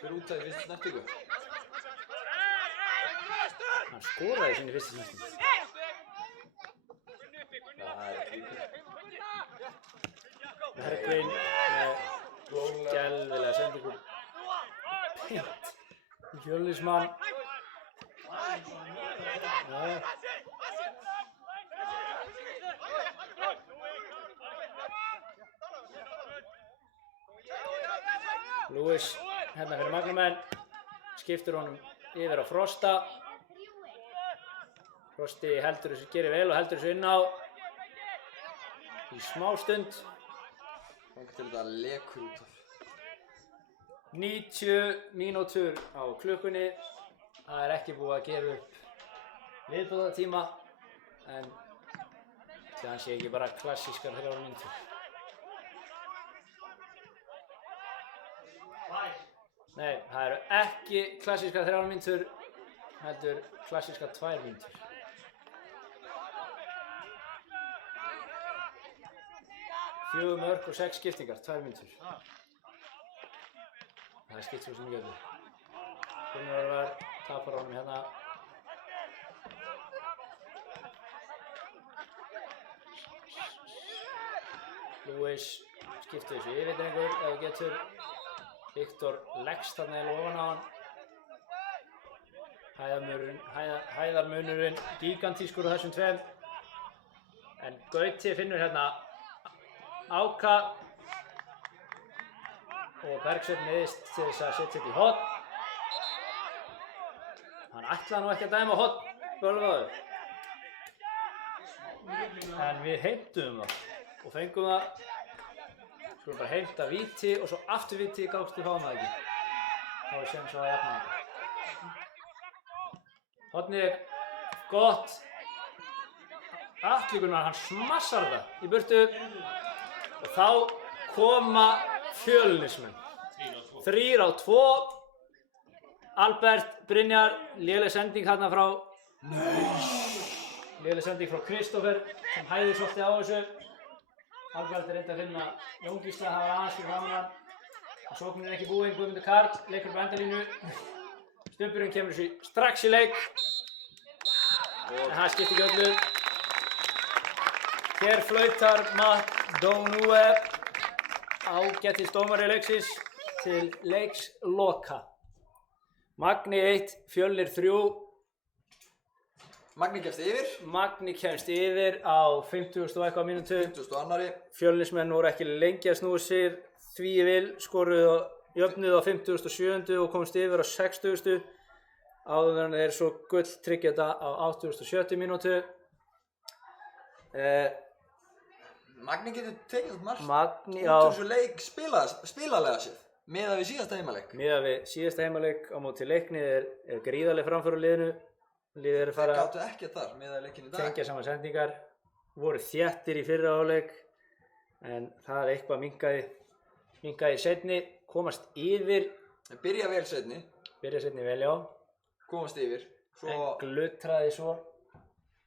Fyrir útæði fyrstu snertingu. Hann skoraði sinni fyrstu snertingu. Það er ekki. Bergvin með skelfilega sendingu. Beint í Fjölnismann. Lewis hérna fyrir Magnamenn. Skiptir honum yfir á Frosta. Frosti heldur þessu, gerir vel og heldur þessu inn á. í smá stund. Þannig til þetta lekur út af. 90 mínútur á klukkunni. Það er ekki búið að gefa upp viðbótartíma en það sé ekki bara klassískar 3 mínútur. Nei, það eru ekki klassískar 3 mínútur, heldur klassískar 2 mínútur. Fjögur mörk og 6 skiptingar, 2 mínútur. Það skipt svo sem ekki öllu. Gunnar var tapar á honum hérna. Lewis skipti þessu yfirdrengur ef þú getur. Viktor leggst þarna í ofan á hann. Hæðarmunurinn gigantískur á þessum tveim. En Gauti finnur hérna Áka og Bergsveinn neyðist til þess að setja þetta í horn. Hann ætlaði nú ekki að dæma horn, Bölvaður. En við heimtuðum það og fengum það. Skulum bara heimta víti og svo aftur víti gást við fáum það ekki. Þá er sem svo að jafna þetta. Hornið er gott. Atli Gunnar, hann smassar það í burtu. Og þá koma Fjölnismenn. 3 á 2. Albert, Brynjar, léleg sending hérna frá... Léleg sending frá Kristoffer sem hæðir svolítið á þessu. Albert reyndi að finna Jón Gísla, það var aðeins fyrir framan hann. Sóknin er ekki búinn, Guðmundur Karl leikur upp endalínu. Stumpurinn kemur þessu strax í leik. En það skiptir ekki öllu. Hér flautar Matt Donue, ágætis dómari leiksins, til leiksloka. Magni 1, Fjölnir 3. Magni kemst yfir. Magni kemst yfir á 50 og eitthvað mínútu. 50 og annari. Fjölnismenn voru ekki lengi að snúa sér því vil, skoruðu jöfnuðu á 57. og komst yfir á 60. Áður en þeir svo gull tryggja þetta á 87. mínútu. Magni getur tekið út margt Magni, út úr þessu leik spilalega sér, miðað við síðasta heimaleik. Miðað við síðasta heimaleik á móti Leikni er gríðarleg framför á liðinu. Liðið er að fara Þeir gátu ekkert þar miðað leikin í dag. tengja saman sendingar, voru þéttir í fyrra hálfleik en það er eitthvað minnkaði seinni, komast yfir. Þeir byrja vel seinni, Vel, já. komast yfir. Svo En gluttraði svo.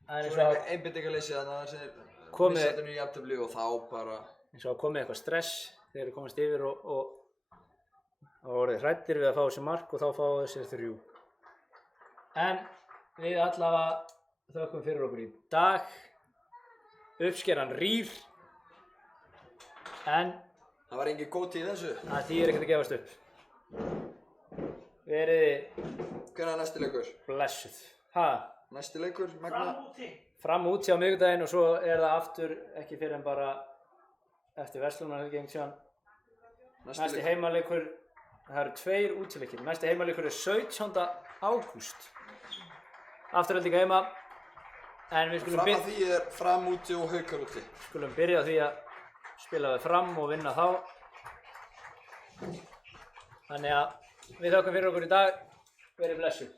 Það er er einbeitingarleysi þannig að þeir missa þetta í jafntefli og þá bara... eins og að komið eitthvað stress þegar þeir komast yfir og voru hræddir við að fá þessi mark og þá fá þessir 3. En við allavega þökkum fyrir okkur í dag. Uppskeran rýr. En Það var engin góð tíð þessu. það þýðir ekkert að gefast upp. Veriði Hvenær er næsti leikur? blessuð. Ha? Næsti leikur, Magna? Fram úti á miðvikudaginn og svo er það aftur ekki fyrir en bara eftir Verslunarhelgi. Næsti heimaleikur, það eru 2 útileikir. Næsti heimaleikur er 17. ágúst. Afturhelding heima. En við Fram að því er Fram úti og Haukar úti. skulum byrja á því að spila við Fram og vinna þá. Þannig að við þökkum fyrir okkur í dag. Verið blessuð.